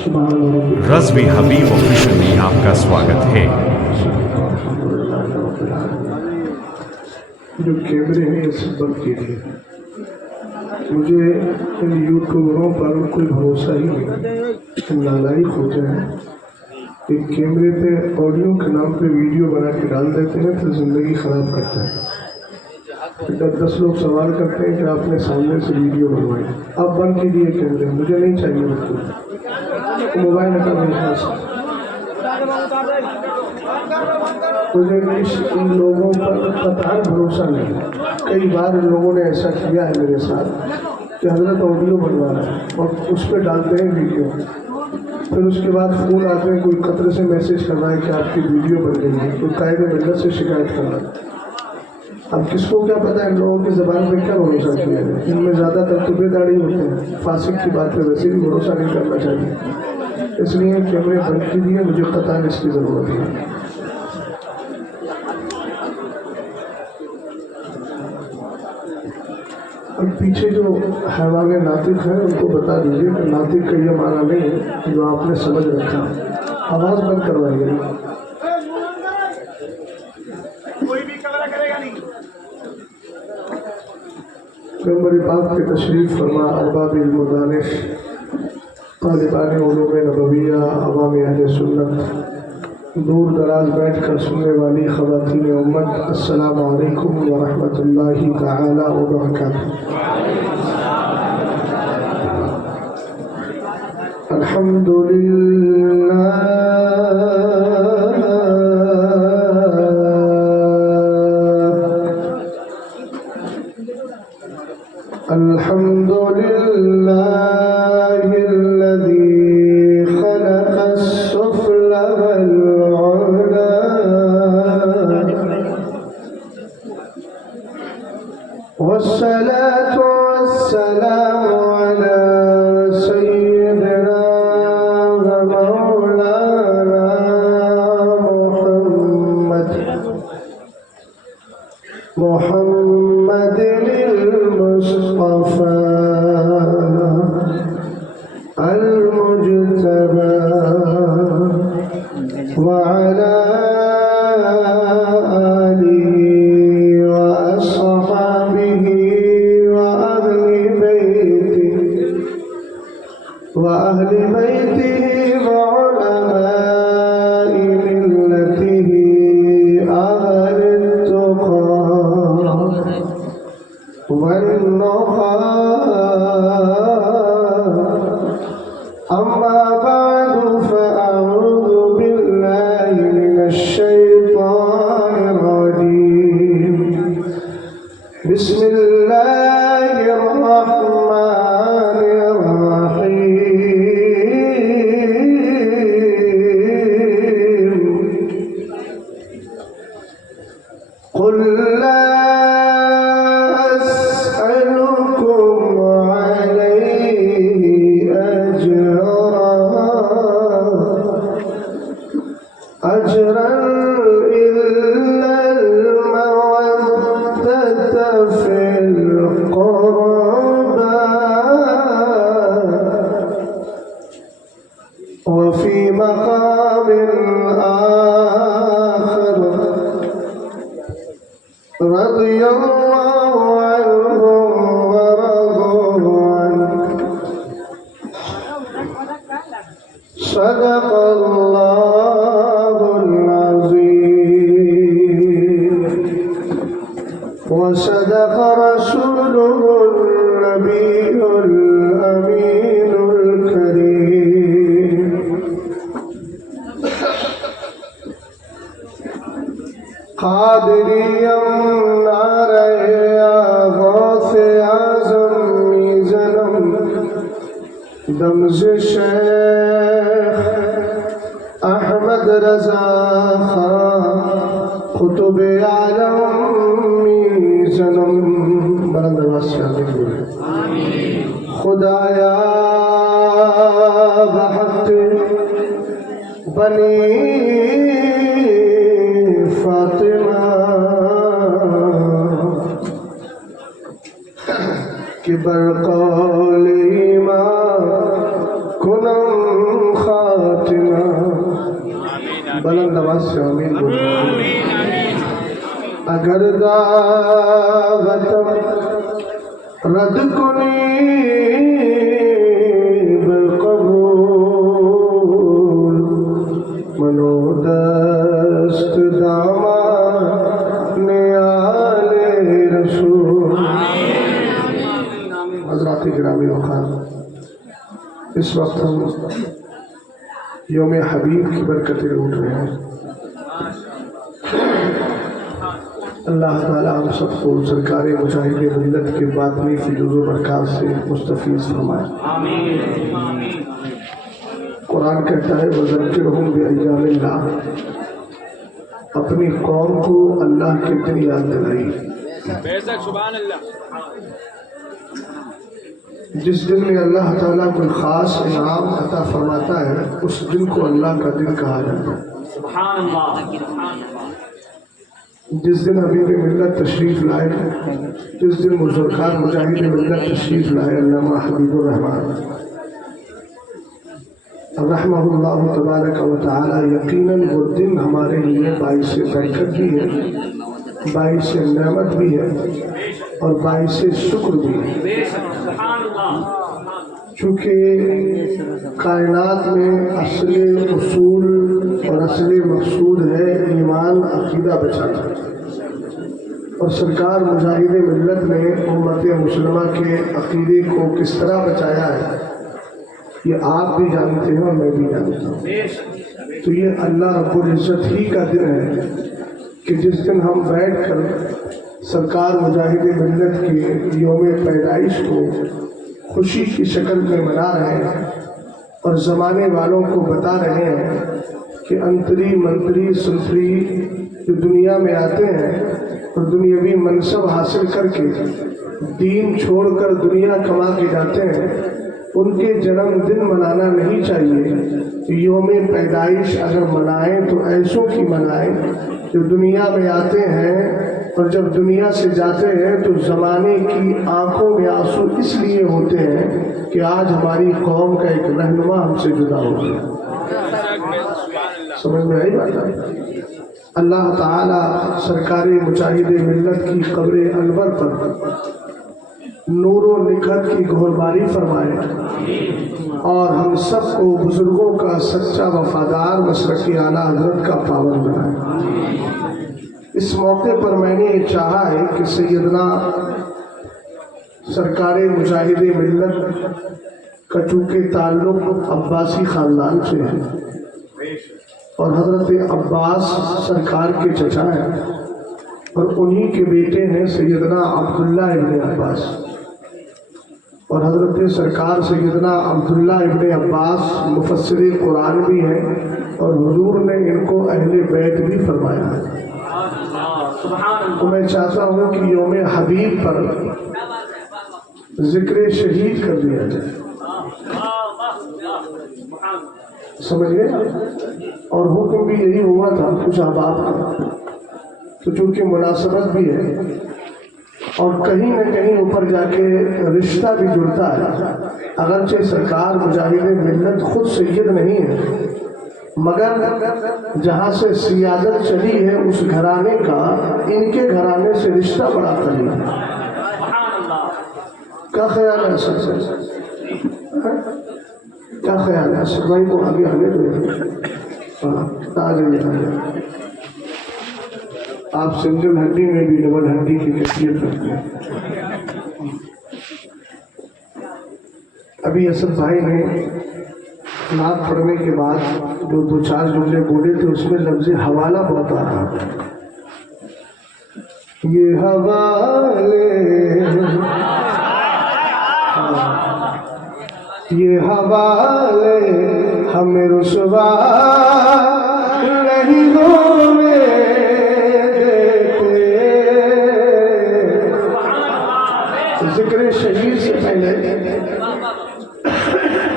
رضوی حبیب official میں آپ کا سواگت ہے۔ جو کیمرے ہیں اس پر کے لیے مجھے ان یوٹیوبروں پر کوئی بھروسہ ہی نہیں، نالائق ہوتے ہیں۔ ایک کیمرے پہ آڈیو کے نام پہ ویڈیو بنا کے ڈال دیتے ہیں، پھر زندگی خراب کرتے ہیں۔ 10 لوگ سوال کرتے ہیں کہ آپ نے سامنے سے ویڈیو بنوائی، آپ بند کیجیے کیمرے، مجھے نہیں چاہیے موبائل ہٹا میرے پاس۔ مجھے ان لوگوں پر قطعاً بھروسہ نہیں۔ کئی بار ان لوگوں نے ایسا کیا ہے میرے ساتھ کہ حضرت آڈیو بنوانا ہے اور اس پہ ڈالتے ہیں ویڈیو، پھر اس کے بعد فون آتے ہیں، کوئی قطر سے میسج کر رہا ہے کہ آپ کی ویڈیو بن گئی ہے، کوئی قائد ملت سے شکایت کر رہا ہے۔ اب کس کو کیا پتہ ہے ان لوگوں کی زبان پہ کیا بھروسہ کیا ہے؟ ان میں زیادہ تر تو بے داڑھی ہوتے ہیں، فاسق کی بات پہ ویسے بھی بھروسہ نہیں کرنا چاہیے۔ اس لیے کیمرے بند کیجیے، مجھے قطعاً اس کی ضرورت ہے۔ اور پیچھے جو حیوان ناطق ہیں ان کو بتا دیجیے کہ ناطق کا یہ معنی نہیں ہے جو آپ نے سمجھ رکھا۔ آواز بند کروائیے۔ پیغمبر پاک کے تشریف فرما ارباب علم و دانش، طالبان علوم نبویہ، عوام اہل سنت، دور دراز بیٹھ کر سننے والی خواتین امت، السلام علیکم ورحمۃ اللہ تعالی وبرکاتہ۔ الحمدللہ الحمد للہ الذی خلق السفل والعلا والصلاة والسلام علی سیدنا ومولانا محمد المصطفى المجتبى وعلى آله وأصحابه وأهل بيته وعلماء ملته أهل التقى والنقى، أما بعد فأعوذ بالله من الشيطان الرجيم، بسم الله الرحمن الرحيم، قل لا أجرا إلا المودة في القربى وفي مقام آخر رضي الله عنهم ورضوا عنه، صدق الله العظيم وصدق رسوله النبي الأمين الكريم۔ قادریم نعرہ غوث اعظم میزنم، دمز شیخ احمد رضا خان، قطب عالم میزنم، بلند آواز سے آمین بولے۔ خدایا بحق بنی فاطمہ کہ برقول ایمان کنم خاتمہ بلند آواز سے آمین بولو اگر دعوتم رد کنی بالقبول منو دست دامان آل رسول حضرات گرامی وقار اس وقت ہم یوم حبیب کی برکتیں اٹھ رہے ہیں اللہ تعالیٰ ہم سب کو سرکار مجاہد ملت کے باطنی فیض و برکات سے مستفیض فرمائے قرآن کہتا ہے وذکرہم بایام اللہ اپنی قوم کو اللہ کے دن یاد دلائی سبحان اللہ جس دن میں اللہ تعالیٰ کوئی خاص انعام عطا فرماتا ہے اس دن کو اللہ کا دن کہا جاتا ہے سبحان اللہ جس دن حبیب ملت تشریف لائے جس دن بزرگان مجاہد ملت تشریف لائے علامہ حبیب الرحمن رحمہ اللہ تبارک و تعالی یقیناً وہ دن ہمارے لیے باعث برکت بھی ہے باعث نعمت بھی ہے اور باعث شکر بھی ہے چونکہ کائنات میں اصل اصول اور اصل مقصود ہے ایمان عقیدہ بچانا اور سرکار مجاہد ملت نے امت مسلمہ کے عقیدے کو کس طرح بچایا ہے یہ آپ بھی جانتے ہیں اور میں بھی جانتا ہوں تو یہ اللہ رب العزت ہی کا دن ہے کہ جس دن ہم بیٹھ کر سرکار مجاہد ملت کی یوم پیدائش کو خوشی کی شکل میں منا رہے ہیں اور زمانے والوں کو بتا رہے ہیں کہ انتری منتری سنتری جو دنیا میں آتے ہیں اور دنیاوی منصب حاصل کر کے دین چھوڑ کر دنیا کما کے جاتے ہیں ان کے جنم دن منانا نہیں چاہیے یوم پیدائش اگر منائیں تو ایسوں کی منائیں جو دنیا میں آتے ہیں اور جب دنیا سے جاتے ہیں تو زمانے کی آنکھوں میں آنسو اس لیے ہوتے ہیں کہ آج ہماری قوم کا ایک رہنما ہم سے جدا ہو گیا سمجھ میں آئی بات اللہ تعالی سرکار مجاہد ملت کی قبر انور پر نور و نکھت کی گہرباری فرمائے اور ہم سب کو بزرگوں کا سچا وفادار مشرقی اعلیٰ حضرت کا پابند بنائے اس موقع پر میں نے یہ چاہا ہے کہ سیدنا سرکار مجاہد ملت کا چونکہ تعلق عباسی خاندان سے ہے اور حضرت عباس سرکار کے چچا ہیں اور انہی کے بیٹے ہیں سیدنا عبداللہ ابن عباس اور حضرت سرکار سیدنا عبداللہ ابن عباس مفسر قرآن بھی ہیں اور حضور نے ان کو اہل بیت بھی فرمایا ہے تو میں چاہتا ہوں کہ یوم حبیب پر ذکر شہید کر دیا جائے سمجھ گئے اور حکم بھی یہی ہوا تھا کچھ احباب کا تو چونکہ مناسبت بھی ہے اور کہیں نہ کہیں اوپر جا کے رشتہ بھی جڑتا ہے اگرچہ سرکار مجاہد ملت خود سید نہیں ہے مگر جہاں سے سیادت چلی ہے اس گھرانے کا ان کے گھرانے سے رشتہ بڑا قریب ہے کیا خیال ہے سر کیا خیال ہے سر بھائی کو آگے آگے دو آپ سنگل ہڈی میں بھی ڈبل ہڈی کی کیفیت رکھتے ہیں ابھی اسد بھائی نے نعت پڑھنے کے بعد جو دو چار جملے بولے تھے اس میں لفظ حوالہ بہت آ رہا تھا یہ حوالے یہ حوالے ہمیں رسوا نہیں ہونے دیتے ذکر شہید سے پہلے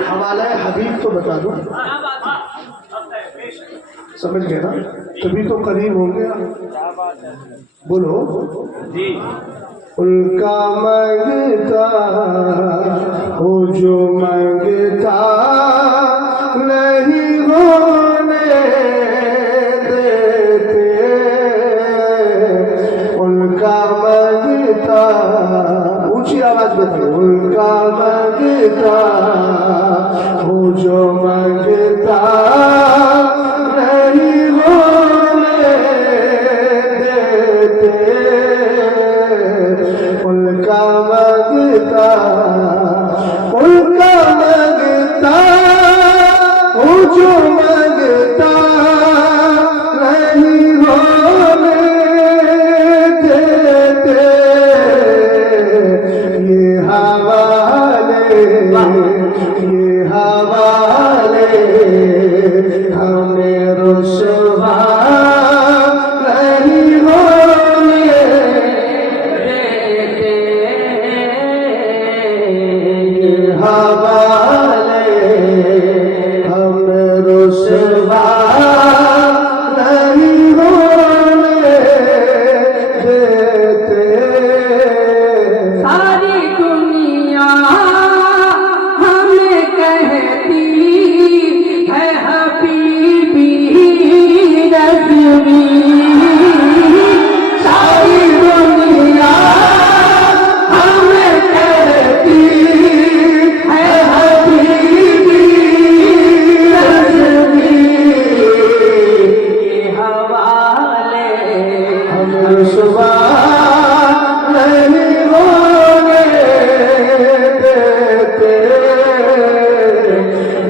حوالہ حبیب تو بتا دو سمجھ گئے نا تبھی تو قریب ہوں گے بولو ان کا مانگتا ہو جو مانگتا نہیں जो मांगता नहीं होने देते ये हवाले हमें रुसवा नहीं होने देते ये हवाले हमें रुसवा नहीं होने देते। सारी दुनिया हमें कहती है हबीबी रज़वी, सारी दुनिया हमें कहती है हबीबी रज़वी, हवाले हमें रुसवा नहीं होने देते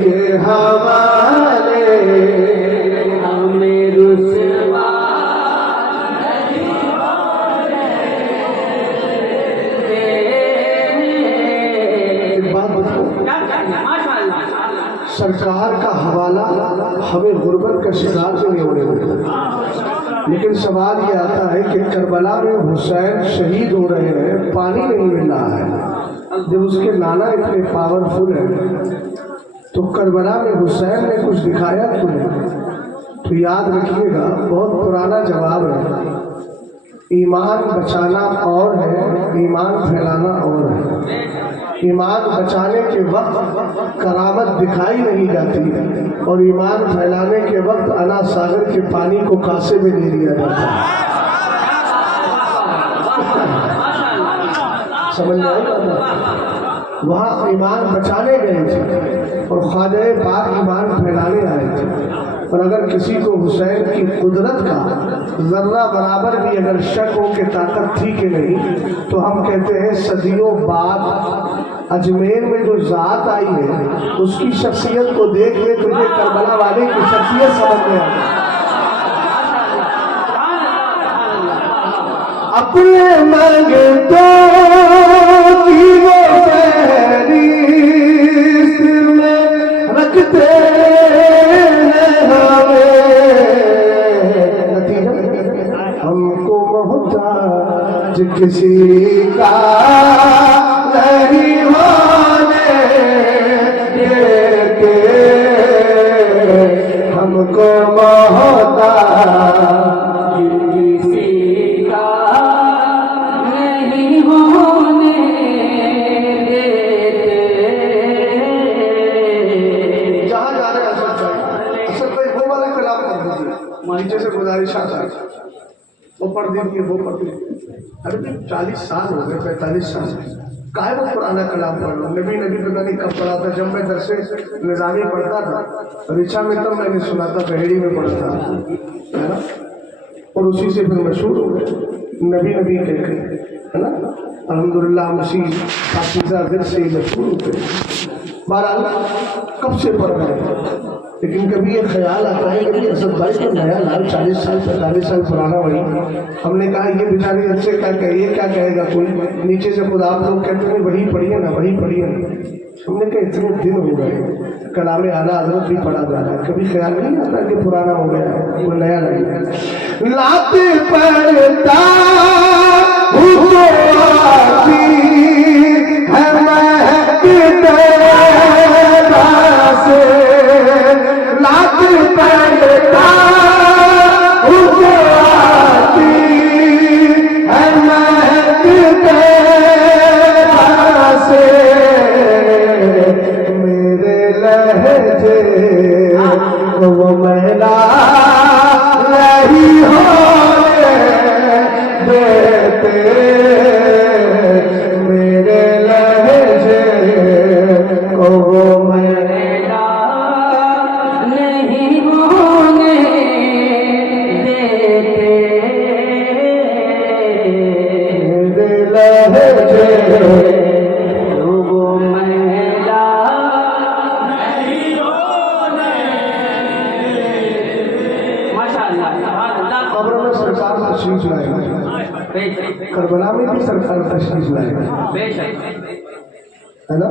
ये हवाले हमें रुसवा एक बात बताओ, सरकार का हवाला हमें गुर्बत का शिकार भी नहीं होने देता। लेकिन सवाल ये आता है कि करबला में हुसैन शहीद हो रहे हैं, पानी नहीं मिल रहा है। जब उसके नाना इतने पावरफुल हैं तो करबला में हुसैन ने कुछ दिखाया क्यों नहीं? तो याद रखिएगा, बहुत पुराना जवाब है। ईमान बचाना और है, ईमान फैलाना और है। ईमान बचाने के वक्त करामत दिखाई नहीं जाती और ईमान फैलाने के वक्त अना सागर के पानी को कासे में ले लिया जाता है। समझ में आई बात? वहाँ ईमान बचाने गए थे और ख्वाजा पाक ईमान फैलाने आए थे। और अगर किसी को हुसैन की कुदरत का जर्रा बराबर भी अगर शक हो कि ताकत थी कि नहीं, तो हम कहते हैं सदियों बाद अजमेर में जो जात आई है उसकी शख्सियत को देख ले, तुझे करबला वाले की शख्सियत समझ में आ गई। अपने मंगतों की वो फहरिस्त में रखते हैं हमें, नतीजा हमको मोहताज किसी का नहीं होने देते, हमको मोहताज किसी का नहीं होने देते। जहाँ जा रहे हैं असल भाई वो वाला कलाम कर दीजिए, नीचे से गुजारिश आता है वो पढ़ दीजिए, वो पढ़ दीजिए। अरे भाई 40 साल हो गए, 45 साल काहे वो पुराना कलाम पढ़ लो। नबी पता नहीं कब पढ़ा था। जब मैं दरसे निज़ामी पढ़ता था रिचा में, तब मैंने सुना था, बहेड़ी में पढ़ा था, है ना। और उसी से फिर मशहूर हो गए नबी कह के, है ना। अल्हम्दुलिल्लाह मसीह पाकीज़ा दिल से मशहूर हो गए। बहरहाल कब से पढ़ रहे हैं, लेकिन कभी ये ख्याल आता है कि असद भाई तो नया लाल 40 साल 45 साल पुराना वही। हमने कहा ये बेचारी अच्छे क्या कहिए, क्या कहेगा कोई। नीचे से खुद आप लोग कहते हैं वही पढ़िए ना, वही पढ़िए ना। हमने कहा इतने दिन हो गए, कलाम आला हज़रत भी पढ़ा जा रहा है, कभी ख्याल नहीं आता कि पुराना हो गया है, वो नया लगेगा। लाते पढ़ता वो महिला नहीं होने देते मेरे लहजे को, वो महिला नहीं होने देते मेरे लहजे वो महिला नहीं होने तशरीफ लाएगी, करबला में भी सरकार तशरीफ लाएगी, है ना?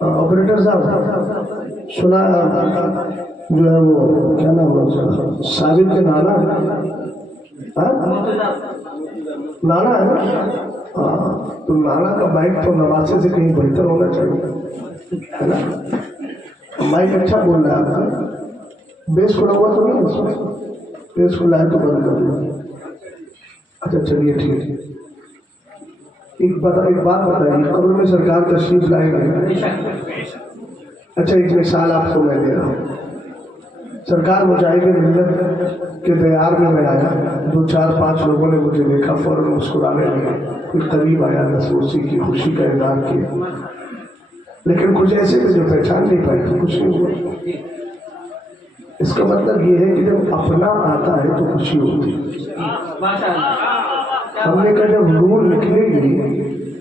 ऑपरेटर साहब सुना, जो है वो क्या नाम है उसका, साबित के नाना, नाना है ना? हाँ, तो नाना का बाइक तो नवासे से कहीं बेहतर होना चाहिए, है ना? माइक अच्छा बोल रहा है आपका, बेस खुला हुआ तो नहीं उसमें, बेस खुला है तो बंद कर दो। अच्छा चलिए ठीक है। एक बात बताइए, कब्र में सरकार तशरीफ लाएगी। अच्छा एक मिसाल आपको मैं दे रहा हूँ। सरकार मुजाहिद मिल्लत के दयार में मैं आया, 2 4 5 लोगों ने मुझे देखा, फौरन मुस्कुराने लगे, कोई करीब आया, नसूसी की खुशी का इजहार किया, लेकिन कुछ ऐसे थे जो पहचान नहीं पाए थे, कुछ नहीं हुआ। इसका मतलब ये है कि जब अपना आता है तो खुशी होती है। हमने कहा जब रूह निकलेगी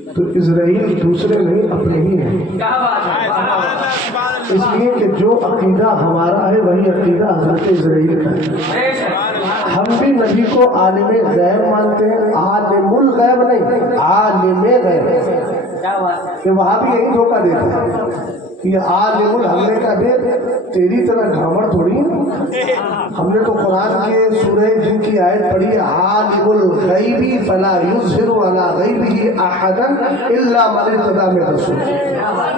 तो इजराइल दूसरे नहीं अपने ही हैं, इसलिए कि जो अकीदा हमारा है वही अकीदा हजरत इजराइल का है। हम भी नबी को आलिम गैब मानते हैं, आलिमुल गैब नहीं, आलिम गैब। कि वहाँ भी यही धोखा देते हैं, ये आलिमुल, हमने कहा दे तेरी तरह घामड़ थोड़ी है। हमने तो कुरान के सूरह जिन की आयत पढ़ी है, आलिमुल गैबी फला युज़हिरु अला गैबिही अहदन इल्ला मन इर्तदा मिन रसूल।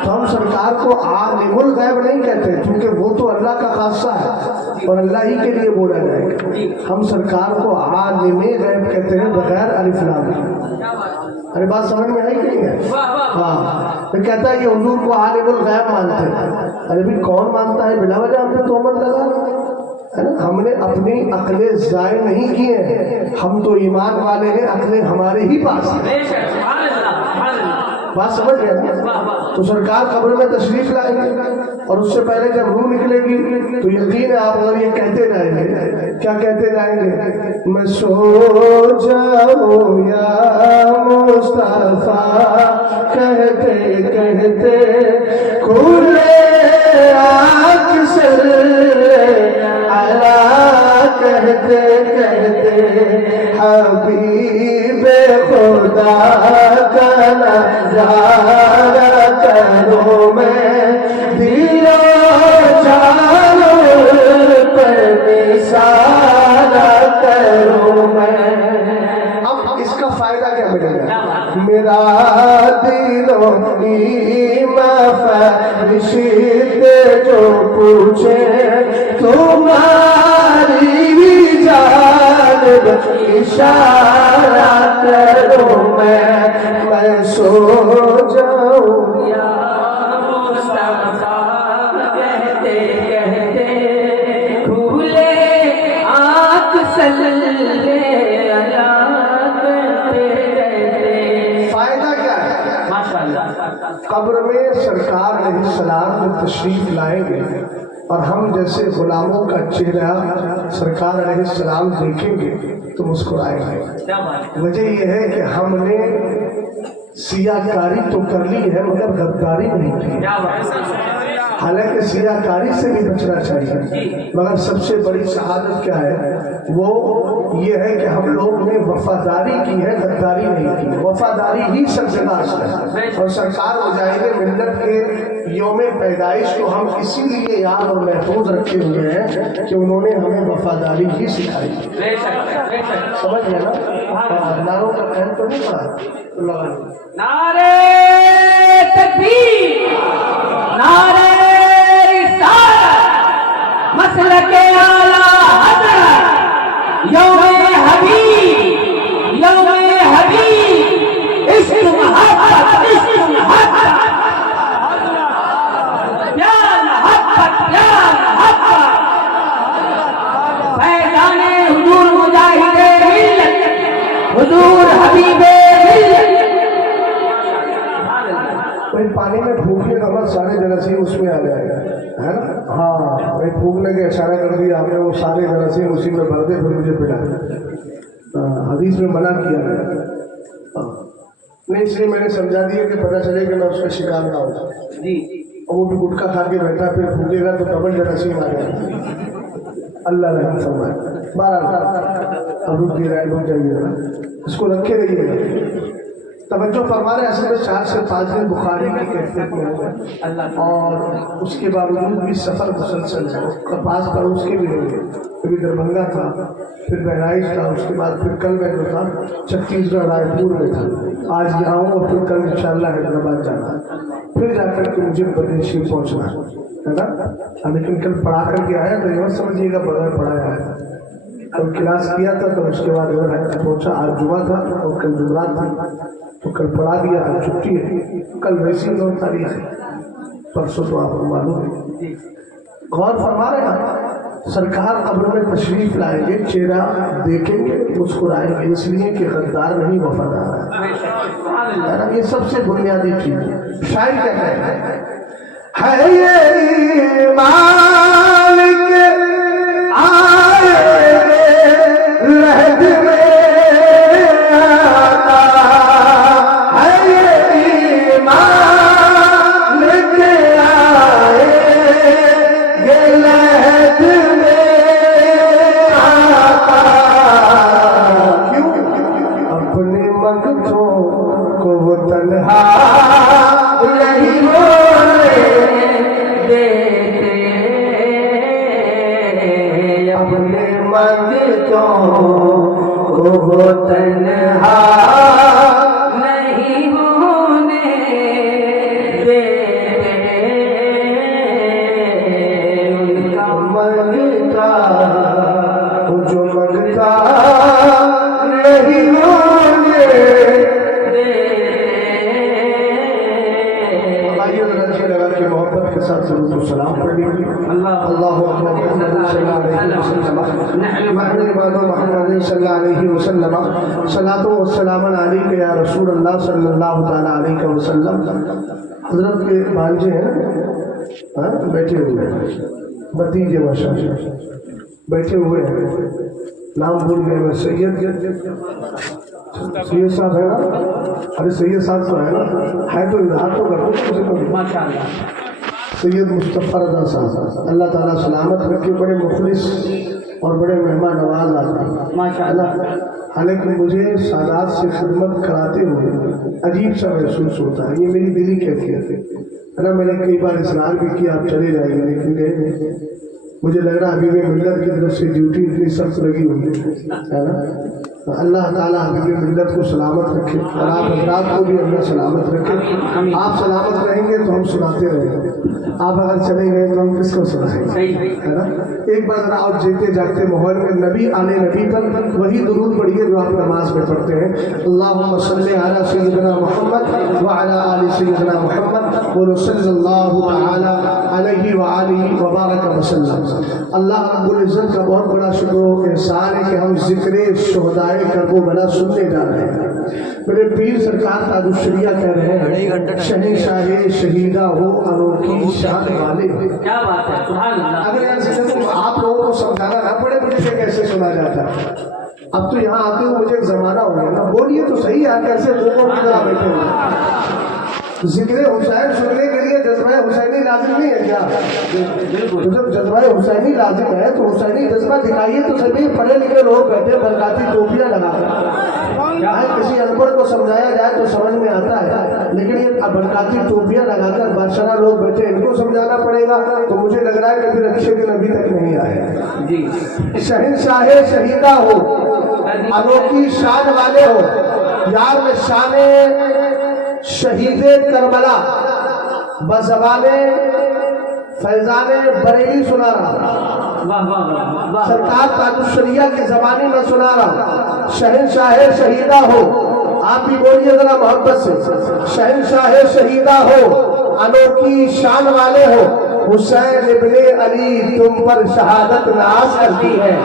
तो हम सरकार को आलिमुल गैब नहीं कहते, क्योंकि वो तो अल्लाह का खासा है और अल्लाह ही के लिए बोला जाएगा। हम सरकार को आलिम गैब कहते हैं बगैर अलिफ लाम के। अरे बात समझ में आई नहीं है? हाँ, तो कहता है कि हुजूर को आलिमुल गैब मानते हैं। अरे भी कौन मानता है, बिला वजह हमने तोहमत लगा है ना? हमने अपनी अक्लें ज़ाय नहीं की हैं, हम तो ईमान वाले हैं, अक्लें हमारे ही पास हैं। बात समझ गया ना? तो सरकार कब्र में तशरीफ लाएगी और उससे पहले जब रूह निकलेगी तो यकीन है आप अगर ये कहते जाएंगे, क्या कहते जाएंगे, मैं सो जाऊं या मुस्तफा कहते कहते खुले आँख से अला कहते कहते हबीबे खुदा का नज़ारा करूं मैं, दिलो जानो पर निसारा करूं मैं। अब इसका फायदा क्या मिलेगा? मेरा दिलो फरिश्ते जो पूछे तुम्हारी जानिब इशारा करूं मैं सो जाऊं या मुस्तफा कहते कहते खुले आँख सल्ले अला कहते कहते। फायदा क्या है? माशाअल्लाह, कब्र में सरकार अलैहिस्सलाम में तशरीफ लाएंगे और हम जैसे गुलामों का चेहरा सरकार अलैहिस्सलाम देखेंगे तो मुस्कुराएंगे। वजह यह है कि हमने सियाकारी तो कर ली है मगर गद्दारी नहीं की। हालांकि सियाकारी से भी बचना चाहिए, मगर सबसे बड़ी शहादत क्या है, वो ये है कि हम लोग ने वफादारी की है, गद्दारी नहीं की। वफादारी ही सबसे असल है। और सरकार मुजाहिद मिल्लत के यौम पैदाइश को हम इसीलिए याद और महफूज रखे हुए हैं कि उन्होंने हमें वफादारी ही सिखाई। समझ गए ना? नारों का कहन तो नहीं पड़ा। नारे तकबीर, नारे रिसालत, मसलके आला हज़रत, यौमे हबीब, यौमे हबीब, इश्क मोहब्बत, इश्क मोहब्बत, प्यार मोहब्बत, प्यार मोहब्बत, फैज़ाने हुजूर मुजाहिदे मिल्लत, हुजूर हबीबे मिल्लत। पानी में फूकने का मत सारे जरासीम उसमें आ जाएगा, है ना? हाँ, भाई फूकने के इशारा कर दिया आपने, वो सारे जरासीम उसी में भर दे फिर मुझे पिला। हदीस में मना किया है नहीं, इसलिए मैंने समझा दिया कि पता चले कि मैं उसका शिकार ना हो जी। और वो भी गुटखा खा के बैठा फिर फूकेगा तो डबल जरासीम आ जाएगा। اللہ رحم فرمائے. بہرحال اب رک جائیے نا, اس کو رکھے رہیے گا. توجہ فرما رہے ہیں, اصل میں 4 سے 5 دن بخاری کی کیفیت میں ہو اور اس کے باوجود بھی سفر مسلسل ہے. پاس پڑوس کے بھی رہے, کبھی دربھنگا تھا, پھر بہرائچ تھا, اس کے بعد پھر کل میں جو تھا چھتیس گڑھ رائے پور میں تھا. آج یہاں ہوں اور پھر کل انشاءاللہ حیدرآباد جانا, پھر جا کر کے مجھے بدنشی پہنچنا ہے نا. لیکن کل پڑھا کر کے آیا تو یہ مت سمجھیے گا بغیر پڑھایا ہے. کل کلاس کیا تھا تو اس کے بعد پہنچا. آج جمعہ تھا اور کل جمعرات تھا تو کل پڑھا دیا, آج چھٹی ہے. کل ویسی 9 تاریخ ہے, پرسوں تو آپ کو معلوم ہے. غور فرما رہے ہیں, سرکار قبر میں تشریف لائیں گے, چہرہ دیکھیں گے, مسکرائیں گے, اس لیے کہ غدار نہیں وفادار ہے. یہ سب سے بنیادی چیز ہے. شاعر کہتا ہے یہ مالک آئے لہد میں صلاۃ و سلام علیک یا رسول اللہ صلی اللہ تعالیٰ علیہ وسلم. حضرت کے بھانجے ہیں بیٹھے ہوئے ہیں, بھتیجے ماشاءاللہ بیٹھے ہوئے ہیں, نام بھول گئے میں. سید صاحب ہے نا, ارے سید صاحب تو ہے نا, ہے تو اظہار تو کر دو ماشاءاللہ. سید مصطفیٰ رضا صاحب, اللہ تعالیٰ سلامت رکھے, بڑے مخلص اور بڑے مہمان نواز آدمی ماشاءاللہ. حالانکہ مجھے سادات سے خدمت کراتے ہوئے عجیب سا محسوس ہوتا ہے, یہ میری دلی کیفیت ہے نا. میں نے کئی بار اصرار بھی کیا آپ چلے جائیں گے, لیکن گئے نہیں. مجھے لگ رہا حبیب ملت کی طرف سے ڈیوٹی اتنی سخت لگی ہوئی ہے نا. اللہ تعالیٰ حبیب ملت کو سلامت رکھے اور آپ حضرات کو بھی اللہ سلامت رکھے. آپ سلامت رہیں گے تو ہم سناتے رہیں گے, آپ اگر چلے گئے تو ہم کس کو سنائیں گے, ہے نا. ایک بار ذرا آپ جیتے جاگتے ماحول میں نبی آنے نبی پر وہی درود پڑھیے جو آپ نماز میں پڑھتے ہیں. اللہم صلی علی سیدنا محمد وعلی آل سیدنا محمد ورسول اللہ تعالی علیہ وآلہ وبارک وسلم. اللہ رب العزت کا بہت بڑا شکر و احسان ہے کہ ہم ذکر شہدائے کرب و بلا سننے جا رہے ہیں. میرے پیر سرکار تاج الشریعہ کہہ رہے ہیں شہنشاہ شہیدہ ہو انوکھی شان والے. کیا بات ہے, سبحان اللہ. اگر ایسے تو آپ لوگوں کو سمجھانا نہ پڑے مجھے سے کیسے سنا جاتا ہے. اب تو یہاں آتے ہوئے مجھے ایک زمانہ ہو گیا نا, بولیے تو صحیح ہے, کیسے لوگوں کی طرح بیٹھے ہوئے. ذکر حسین سننے کے لیے جذبہ حسینی لازم نہیں ہے کیا؟ تو جب جذبہ حسینی لازم ہے تو حسینی جذبہ دکھائیے تو سبھی پڑھے لکھے لوگ بیٹھے برکاتی ٹوپیاں لگا کر. کسی ان پڑھ کو سمجھایا جائے تو سمجھ میں آتا ہے, لیکن یہ برکاتی ٹوپیاں لگا کر بادشاہ لوگ بیٹھے, ان کو سمجھانا پڑے گا تو مجھے لگ رہا ہے کہ پھر اچھے دن ابھی تک نہیں آئے. جی, شہنشاہ شہیدہ ہو انوکھی شان والے ہو. یار میں شان شہید کربلا بزبان فیضان بریلی سنا رہا, سرکار تاج الشریعہ کی زبانی میں سنا رہا. شہنشاہ شہیدہ ہو, آپ بھی بولیے ذرا محبت سے, شہنشاہ شہیدہ ہو انوکھی شان والے ہو. حسین ابن علی تم پر شہادت ناز کرتی ہے.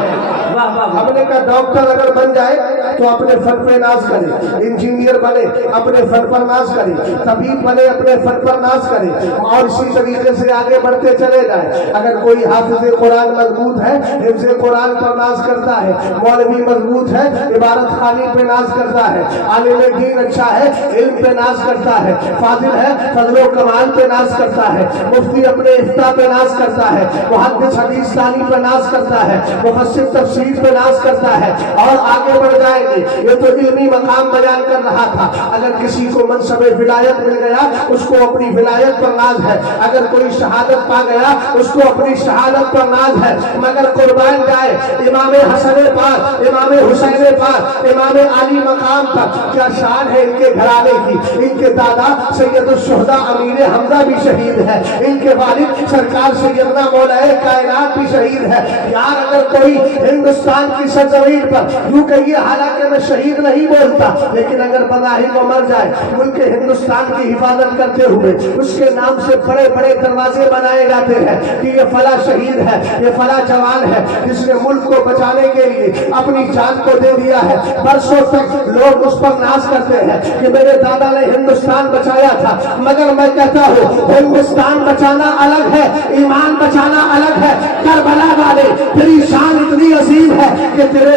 हमने कहा डॉक्टर अगर बन जाए तो अपने फन पे नाज करे, इंजीनियर बने अपने फन पर नाज करे, तबीब बने अपने फन पर नाज करे, और इसी तरीके से आगे बढ़ते चले जाए। अगर कोई हाफिज कुरान मजबूत है, हिफ्ज़ कुरान पर नाज करता है, मौलवी मजबूत है, इबारत खानी पे नाज करता है, आलिम दीन अच्छा है, इल्म पे नाज करता है, फाजिल है, फजलो कमाल पे नाज करता है, मुफ्ती अपने इफ्ता पे नाज करता है, मुहद्दिस हदीस सानी पे नाज करता है, मुफस्सिर तफसीर पे नाज करता है, और आगे बढ़ जाएंगे। ये तो इल्मी मकाम बयान कर रहा था। अगर किसी को मनसबे विलायत मिल गया उसको अपनी विलायत पर नाज है, अगर कोई शहादत पा गया उसको अपनी शहादत पर नाज है। मगर कुर्बान जाए इमाम हसन पाक, इमाम हुसैन पाक, इमाम अली मकाम पर, क्या शान है इनके घराने की। इनके दादा सैयदुल शुहदा अमीर हमजा भी शहीद है, इनके वालिद सरकार सैयदना मौलाए कायनात भी शहीद है। यार अगर कोई हिंदुस्तान की सरजमीन पर यूं कहिए, हालांकि मैं शहीद नहीं बोलता, लेकिन अगर बदाही को मर जाए मुल्क हिंदुस्तान की हिफाजत करते हुए उसके नाम से बड़े बड़े दरवाजे बनाए जाते हैं कि ये फला शहीद है, ये फला जवान है जिसने मुल्क को बचाने के लिए अपनी जान को दे दिया है। बरसों तक लोग उस पर नाज करते हैं कि मेरे दादा ने हिंदुस्तान बचाया था, मगर मैं कहता हूँ हिंदुस्तान बचाना अलग है, ईमान बचाना अलग है। करबला वाले तेरी शान इतनी अजीम है कि तेरे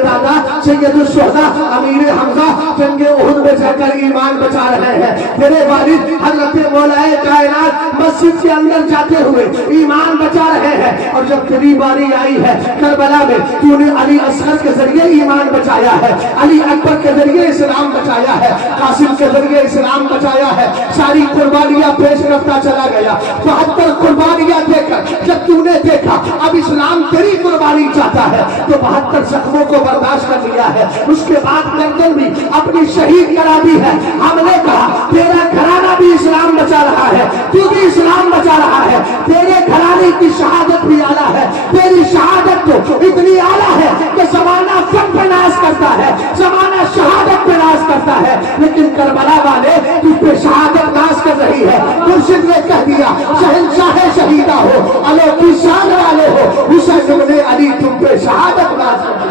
दादा सैयदुल शुहदा अमीर हमजा जंगे उहुद में जाकर ईमान बचा रहे हैं। तेरे वालिद हजरत मौलाए कायनात मस्जिद के अंदर जाते हुए ईमान बचा रहे हैं। और जब तेरी बारी आई है करबला में, तूने अली असगर के जरिए ईमान बचाया है, अली अकबर के जरिए इस्लाम बचाया है, कासिम के जरिए इस्लाम बचाया है। सारी कुर्बानियां पेश करता चला गया। 72 कुर्बानियां देकर जब तूने देखा अब इस्लाम तेरी कुर्बानी चाहता है तो 72 जख्मों को बर्दाश्त कर लिया है। उसके बाद गर्दन भी अपनी शहीद करा दी है। हमने कहा तेरा घराना भी इस्लाम बचा रहा है, तू भी इस्लाम बचा रहा है। तेरे घराने की शहादत भी आला है, तेरी शहादत तो इतनी आला है कि जमाना फन पे नाज करता है, जमाना शहादत पे नाज करता है। लेकिन करबला वाले तुझ पे शहादत नाज कर रही है। मुर्शिद ने कह दिया शहंशाह शहीदा हो, अलो की शान वाले हो, हुसैन इब्ने अली तुम पे शहादत नाज कर।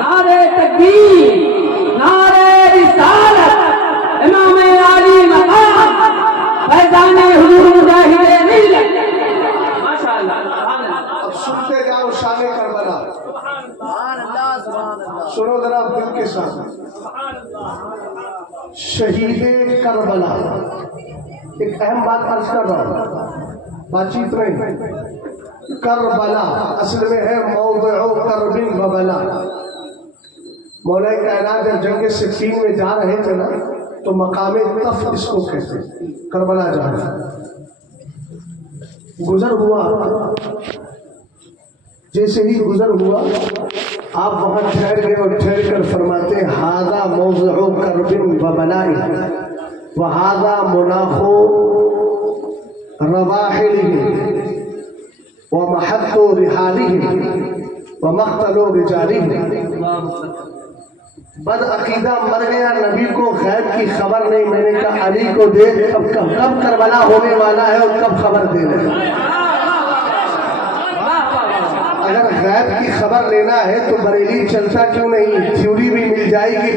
नारे तकबीर, नारे रिसालत, इमाम अली मकाम, फैज़ाने हुजूर मुजाहिदे मिल्लत। माशाअल्लाह। अब सुनते जाओ शान करबला, सुनो जरा दिल के साथ। शहीद करबला, एक अहम बात अर्ज कर रहा हूं, बातचीत नहीं। करबला असल में है मौज़िउ करबिन व बला। मौलाए कायनात जब जंग सिफ़ीन में जा रहे थे ना, तो मकाम तफ इसको कहते हैं, करबला जा रहे गुजर हुआ। जैसे ही गुजर हुआ आप वहां ठहर गए और ठहर कर फरमाते हादा मौज़िउ करबिन व बलाई व हादा मुनाखो रवाहिलिहिम व महत्तो रिहालिहिम व मख्तलो रिजालिहिम। बद अकीदा मर गया, नबी को गैब की खबर नहीं। मैंने कहा अली को देख कब करबला होने वाला है और कब खबर दे रहे। अगर गैब की खबर लेना है तो बरेली चलता क्यों नहीं, थ्योरी भी मिल जाएगी,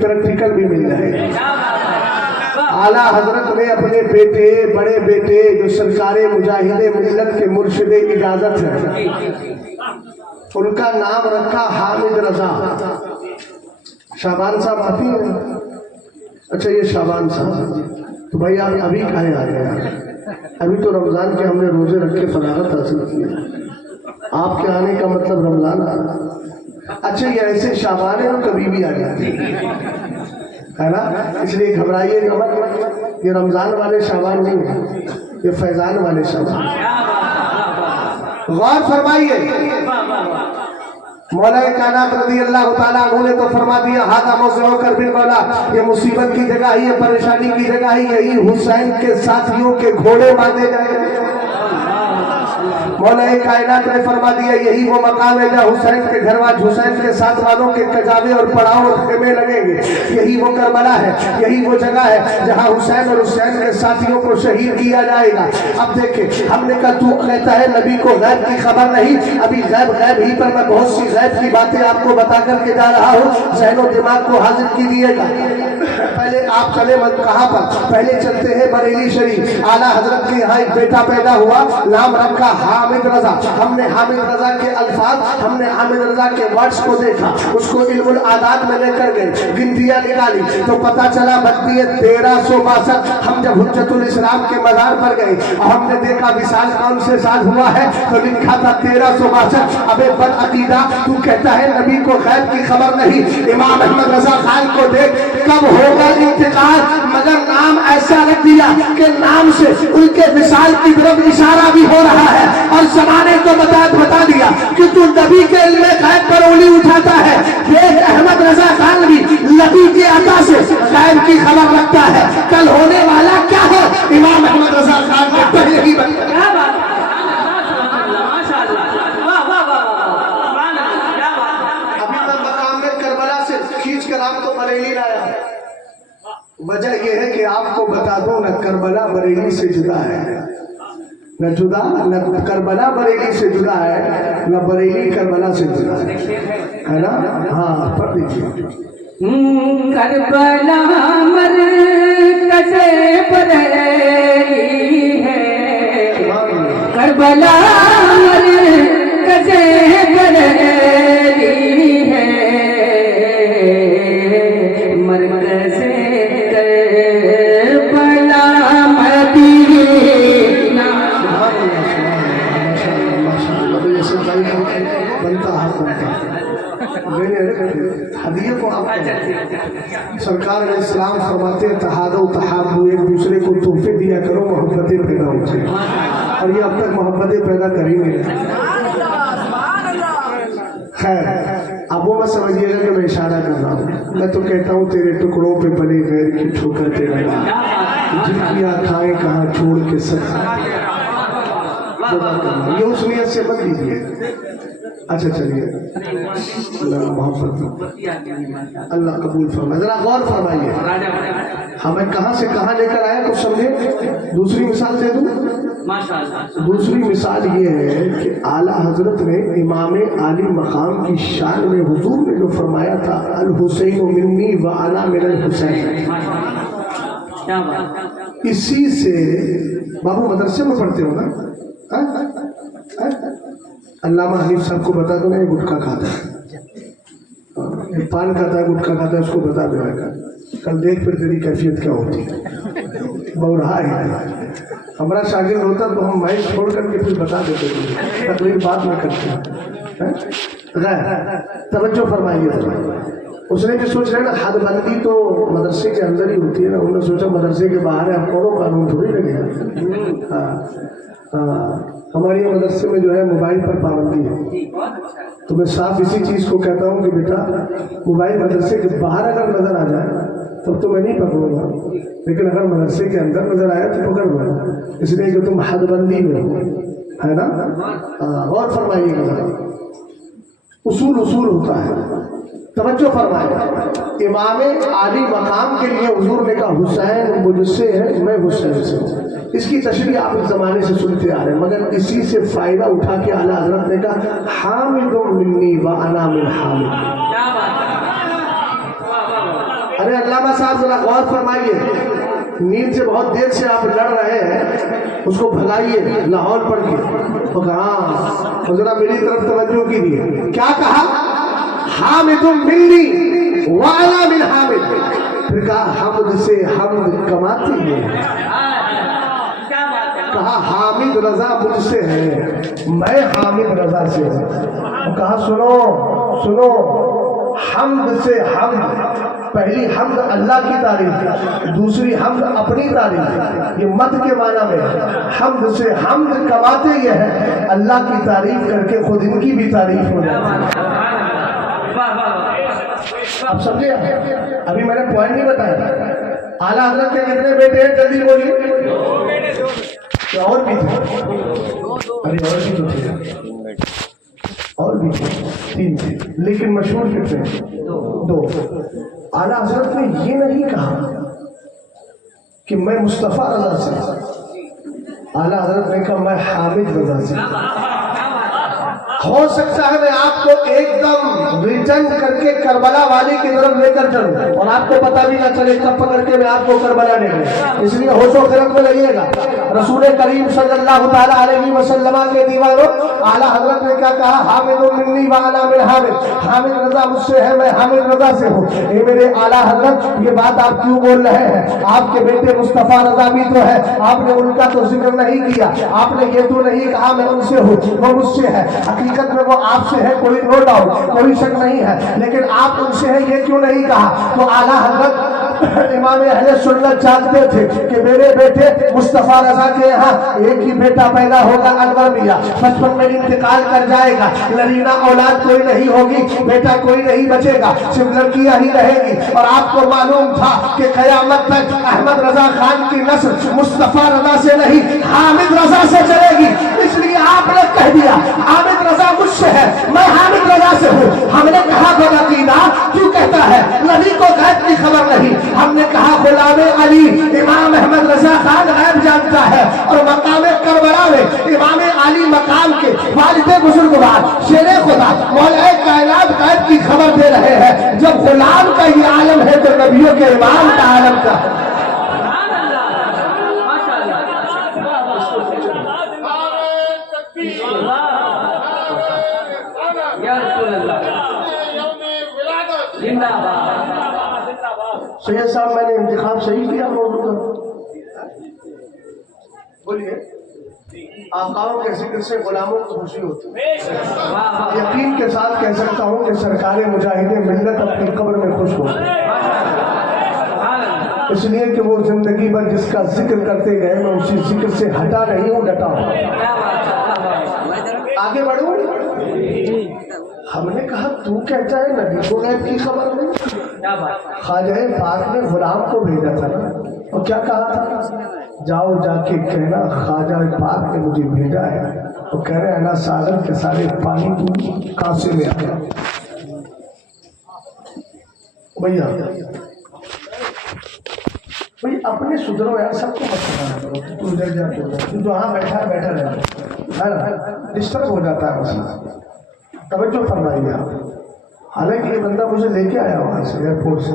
प्रैक्टिकल भी मिल जाएगी। आला हजरत ने अपने बेटे, बड़े बेटे जो सरकारे मुजाहिदे मिल्लत के मुर्शिदे इजाजत है, उनका नाम रखा हामिद रजा। शाबान साहब आती है, अच्छा ये शाबान साहब, तो भाई आप अभी कहाँ आ गए? अभी तो रमजान के हमने रोजे रख के फरागत हासिल किया, आपके आने का मतलब रमजान आ रहा। अच्छा ये ऐसे शाबान है तो कभी भी आ जाते है ना, इसलिए घबराइए मत। ये रमजान वाले शाबान नहीं है, ये फैजान वाले शाबान। गौर फरमाइए, मौलाए कायनात रज़ी अल्लाह ताला अन्हु ने तो फरमा दिया हादा मौज़िउ करबिन वाला, ये मुसीबत की जगह ही, ये परेशानी की जगह ही, यही हुसैन के साथियों के घोड़े बांधे गए। मौला कायनात ने फरमा दिया यही वो मकाम है जहाँ हुसैन के घर वाले हुसैन के साथ वालों के कजावे और पड़ाव और खेमे लगेंगे। यही वो करबला है, यही वो जगह है जहाँ हुसैन और हुसैन के साथियों को शहीद किया जाएगा। अब देखे हमने कहा तू कहता है नबी को गैब की खबर नहीं, अभी गैब गैब ही पर मैं बहुत सी गैब की बातें आपको बता करके जा रहा हूँ, ज़हनो दिमाग को हाजिर कीजिएगा। पहले आप चले मत कहाँ पर, पहले चलते हैं बरेली शरीफ। आला हजरत के यहाँ एक बेटा पैदा हुआ, नाम रखा हामिद रजा। हमने हामिद रजा के अल्फाज, हमने हामिद रजा के वर्ड्स को देखा, उसको इल्मुल आदात में लेकर गए, गिनतियां निकाली तो पता चला बनती है 1362। हम जब हुज्जतुल इस्लाम के मजार पर गए और हमने देखा विशाल कौन से साल हुआ है तो लिखा था 1362। अबे बद अकीदा तू कहता है नबी को गैब की खबर नहीं, इमाम अहमद रजा खान को देख कब होगा इंतकाल, मगर नाम ऐसा रख दिया कि नाम से उनके विशाल की तरफ इशारा भी हो रहा है और जमाने को बता दिया कि तू नबी के इल्म गैब पर उंगली उठाता है। देख अहमद रजा खान भी नबी के अता से गैब की खबर रखता है, कल होने वाला क्या है इमाम अहमद रजा खान ने पहले ही बता। आपको बरेली लाया, वजह यह है कि आपको बता दो न करबला बरेली से जुदा है, न जुदा न करबला बरेली से जुदा है, न बरेली करबला से जुदा है ना। हाँ पढ़ दीजिए। करबला मरकज़े बरेली है, करबला मरकज़े बरेली है, मरकज़े करबला मदीना। बनता हदिये को आप सरकार ने इस्लाम फरमाते तहादो तहाबू, एक दूसरे को तोहफे दिया करो, मोहब्बतें पैदा होती हैं और ये अब तक मोहब्बतें पैदा करेंगे। खैर अब वो मत समझिएगा कि मैं इशारा कर रहा हूँ, मैं तो कहता हूँ तेरे टुकड़ों पे बने गैर की ठोकर तेरा जिनकी खाएं कहाँ छोड़ के सब ये उस नियत से मत लीजिए। अच्छा चलिए अल्लाह मोहब्बत अल्लाह कबूल फरमाए। जरा गौर फरमाइए हमें कहाँ से कहाँ लेकर आया कुछ समझे। दूसरी मिसाल दे दूँ, दूसरी मिसाल ये है कि आला हजरत ने इमाम आली मकाम की शान में हुजूर ने जो फरमाया था अल हुसैन मिन्नी व अना मिनल हुसैन, इसी से बाबू मदरसे में पढ़ते हो ना। अल्लामा हनीफ साहब को बता दो ना, ये गुटखा खाता है, पान खाता है, गुटखा खाता है, उसको बता देगा कल देख फिर तेरी कैफियत क्या होती है। बौरहा है हमारा शागिर्द होता तो हम माइक छोड़ करके फिर बता देते थे, तकलीफ बात में करते। तवज्जो फरमाइए। उसने जो सोच रहे ना हदबंदी तो मदरसे के अंदर ही होती है ना, उन्होंने सोचा मदरसे के बाहर है, हम कोनो कानून थोड़ी लगेगा। हमारे मदरसे में जो है मोबाइल पर पाबंदी है, तो मैं साफ इसी चीज़ को कहता हूँ कि बेटा मोबाइल मदरसे के बाहर अगर नज़र आ जाए तब तो मैं नहीं पकड़ूंगा, लेकिन अगर मदरसे के अंदर नज़र आया तो पकड़ूंगा, इसलिए कि तुम हदबंदी में हो, है ना। और फरमाइएगा उसूल उसूल होता है, तवज्जो फरमाए। इमाम आली मकाम के लिए हुजूर ने कहा हुसैन मुझसे है, मैं हुसैन से हूँ। इसकी तशरीह आप इस जमाने से सुनते आ रहे हैं, मगर इसी से फायदा उठा के आला हजरत ने कहा हामिदुम मिन्नी व अना मिन हामिद। अरे अल्लामा साहब जरा गौर फरमाइए, नींद से बहुत देर से आप लड़ रहे हैं, उसको भगाइए लाहौर पढ़ के। तो हाँ तो जरा मेरी तरफ तवज्जो कीजिए, क्या कहा हामिदुम मिन्नी व अना मिन हामिद, फिर कहा हमद से हमद कमाती है, कहा हामिद रजा मुझसे है, मैं हामिद रजा से हूँ। तो कहा सुनो सुनो, हमद से हमद, पहली हमद अल्लाह की तारीफ, दूसरी हमद अपनी तारीफ, ये मत के माना में। हमद से हमद कमाते ये है अल्लाह की तारीफ करके खुद इनकी भी तारीफ हो जाती है। अब समझे, अभी मैंने पॉइंट नहीं बताया। आला हजरत के कितने बेटे हैं जल्दी बोलिए। یا اور بھی تھے؟ ارے اور بھی تو تھے، اور بھی تھے، 3 تھے، لیکن مشہور کتنے؟ 2۔ اعلیٰ حضرت نے یہ نہیں کہا کہ میں مصطفیٰ رضا سے، اعلیٰ حضرت نے کہا میں حامد رضا سے۔ ہو سکتا ہے میں آپ کو ایک دم ریٹرن کر کے کربلا والی کی طرف لے کر چلوں اور آپ کو پتہ بھی نہ چلے کب پکڑ کے میں آپ کو کربلا لے گئے، اس لیے ہوش و خرد میں رہیے گا۔ رسول کریم صلی اللہ تعالیٰ علیہ وسلم کے دیوانوں، اعلیٰ حضرت نے کیا کہا؟ حامد منی وانا من حامد، حامد رضا مجھ سے ہے، میں حامد رضا سے ہوں۔ اے میرے اعلیٰ حضرت، یہ بات آپ کیوں بول رہے ہیں؟ آپ کے بیٹے مصطفیٰ رضا بھی تو ہے، آپ نے ان کا تو ذکر نہیں کیا، آپ نے یہ تو نہیں کہا میں ان سے ہوں، وہ مجھ سے ہے۔ حقیقت میں وہ آپ سے ہے، کوئی نو ڈاؤٹ، کوئی شک نہیں ہے، لیکن آپ ان سے ہیں یہ کیوں نہیں کہا؟ تو اعلیٰ حضرت امام اہل سنت جانتے تھے کہ میرے بیٹے مصطفیٰ رضا کے یہاں ایک ہی بیٹا پیدا ہوگا، انور میاں، 55 میں انتقال کر جائے گا، لڑینا اولاد کوئی نہیں ہوگی، بیٹا کوئی نہیں بچے گا، صرف لڑکیاں ہی رہے گی۔ اور آپ کو معلوم تھا کہ قیامت تک احمد رضا خان کی نسل مصطفیٰ رضا سے نہیں حامد رضا سے چلے گی، اس لیے آپ نے کہہ دیا حامد رضا مجھ سے ہے، میں حامد رضا سے ہوں۔ ہم نے کہا عقیدہ کیوں کہتا ہے؟ نبی کو غیب کی خبر نہیں، ہم نے کہا غلام علی امام احمد رضا خان غیب جانتا ہے، اور مقام کربلا میں امام علی مقام کے والد بزرگوار شیر خدا مولا کائنات غیب کی خبر دے رہے ہیں۔ جب غلام کا یہ عالم ہے تو نبیوں کے امام کا عالم کا ہے۔ سید صاحب میں نے انتخاب صحیح کیا موضوع کا؟ بولیے۔ آقاؤں کے ذکر سے غلاموں کو خوشی ہوتی ہے۔ یقین کے ساتھ کہہ سکتا ہوں کہ سرکار مجاہد ملت اپنی قبر میں خوش ہو، اس لیے کہ وہ زندگی بھر جس کا ذکر کرتے گئے میں اسی ذکر سے ہٹا نہیں ہوں، ڈٹا ہوں۔ آگے بڑھوں۔ ہم نے کہا تو کہتا ہے نبی کو غیب کی خبر نہیں؟ خواجہ پاک نے غلام کو بھیجا تھا نا، اور کیا کہا تھا؟ جاؤ جا کے کہنا خواجہ پاک نے مجھے بھیجا ہے، وہ کہہ رہے ہیں نا ساگر کے سارے پانی تو کاسے میں آ گیا۔ بھیا بھئی اپنے سدھرو یار، سب کو مت سکھانا کرو، تو ادھر جا کے تو ہاں بیٹھا بیٹھا رہتا، ڈسٹرب ہو جاتا ہے مسئلہ۔ توجہ فرمائیے آپ۔ حالانکہ یہ بندہ مجھے لے کے آیا وہاں سے ایئرپورٹ سے،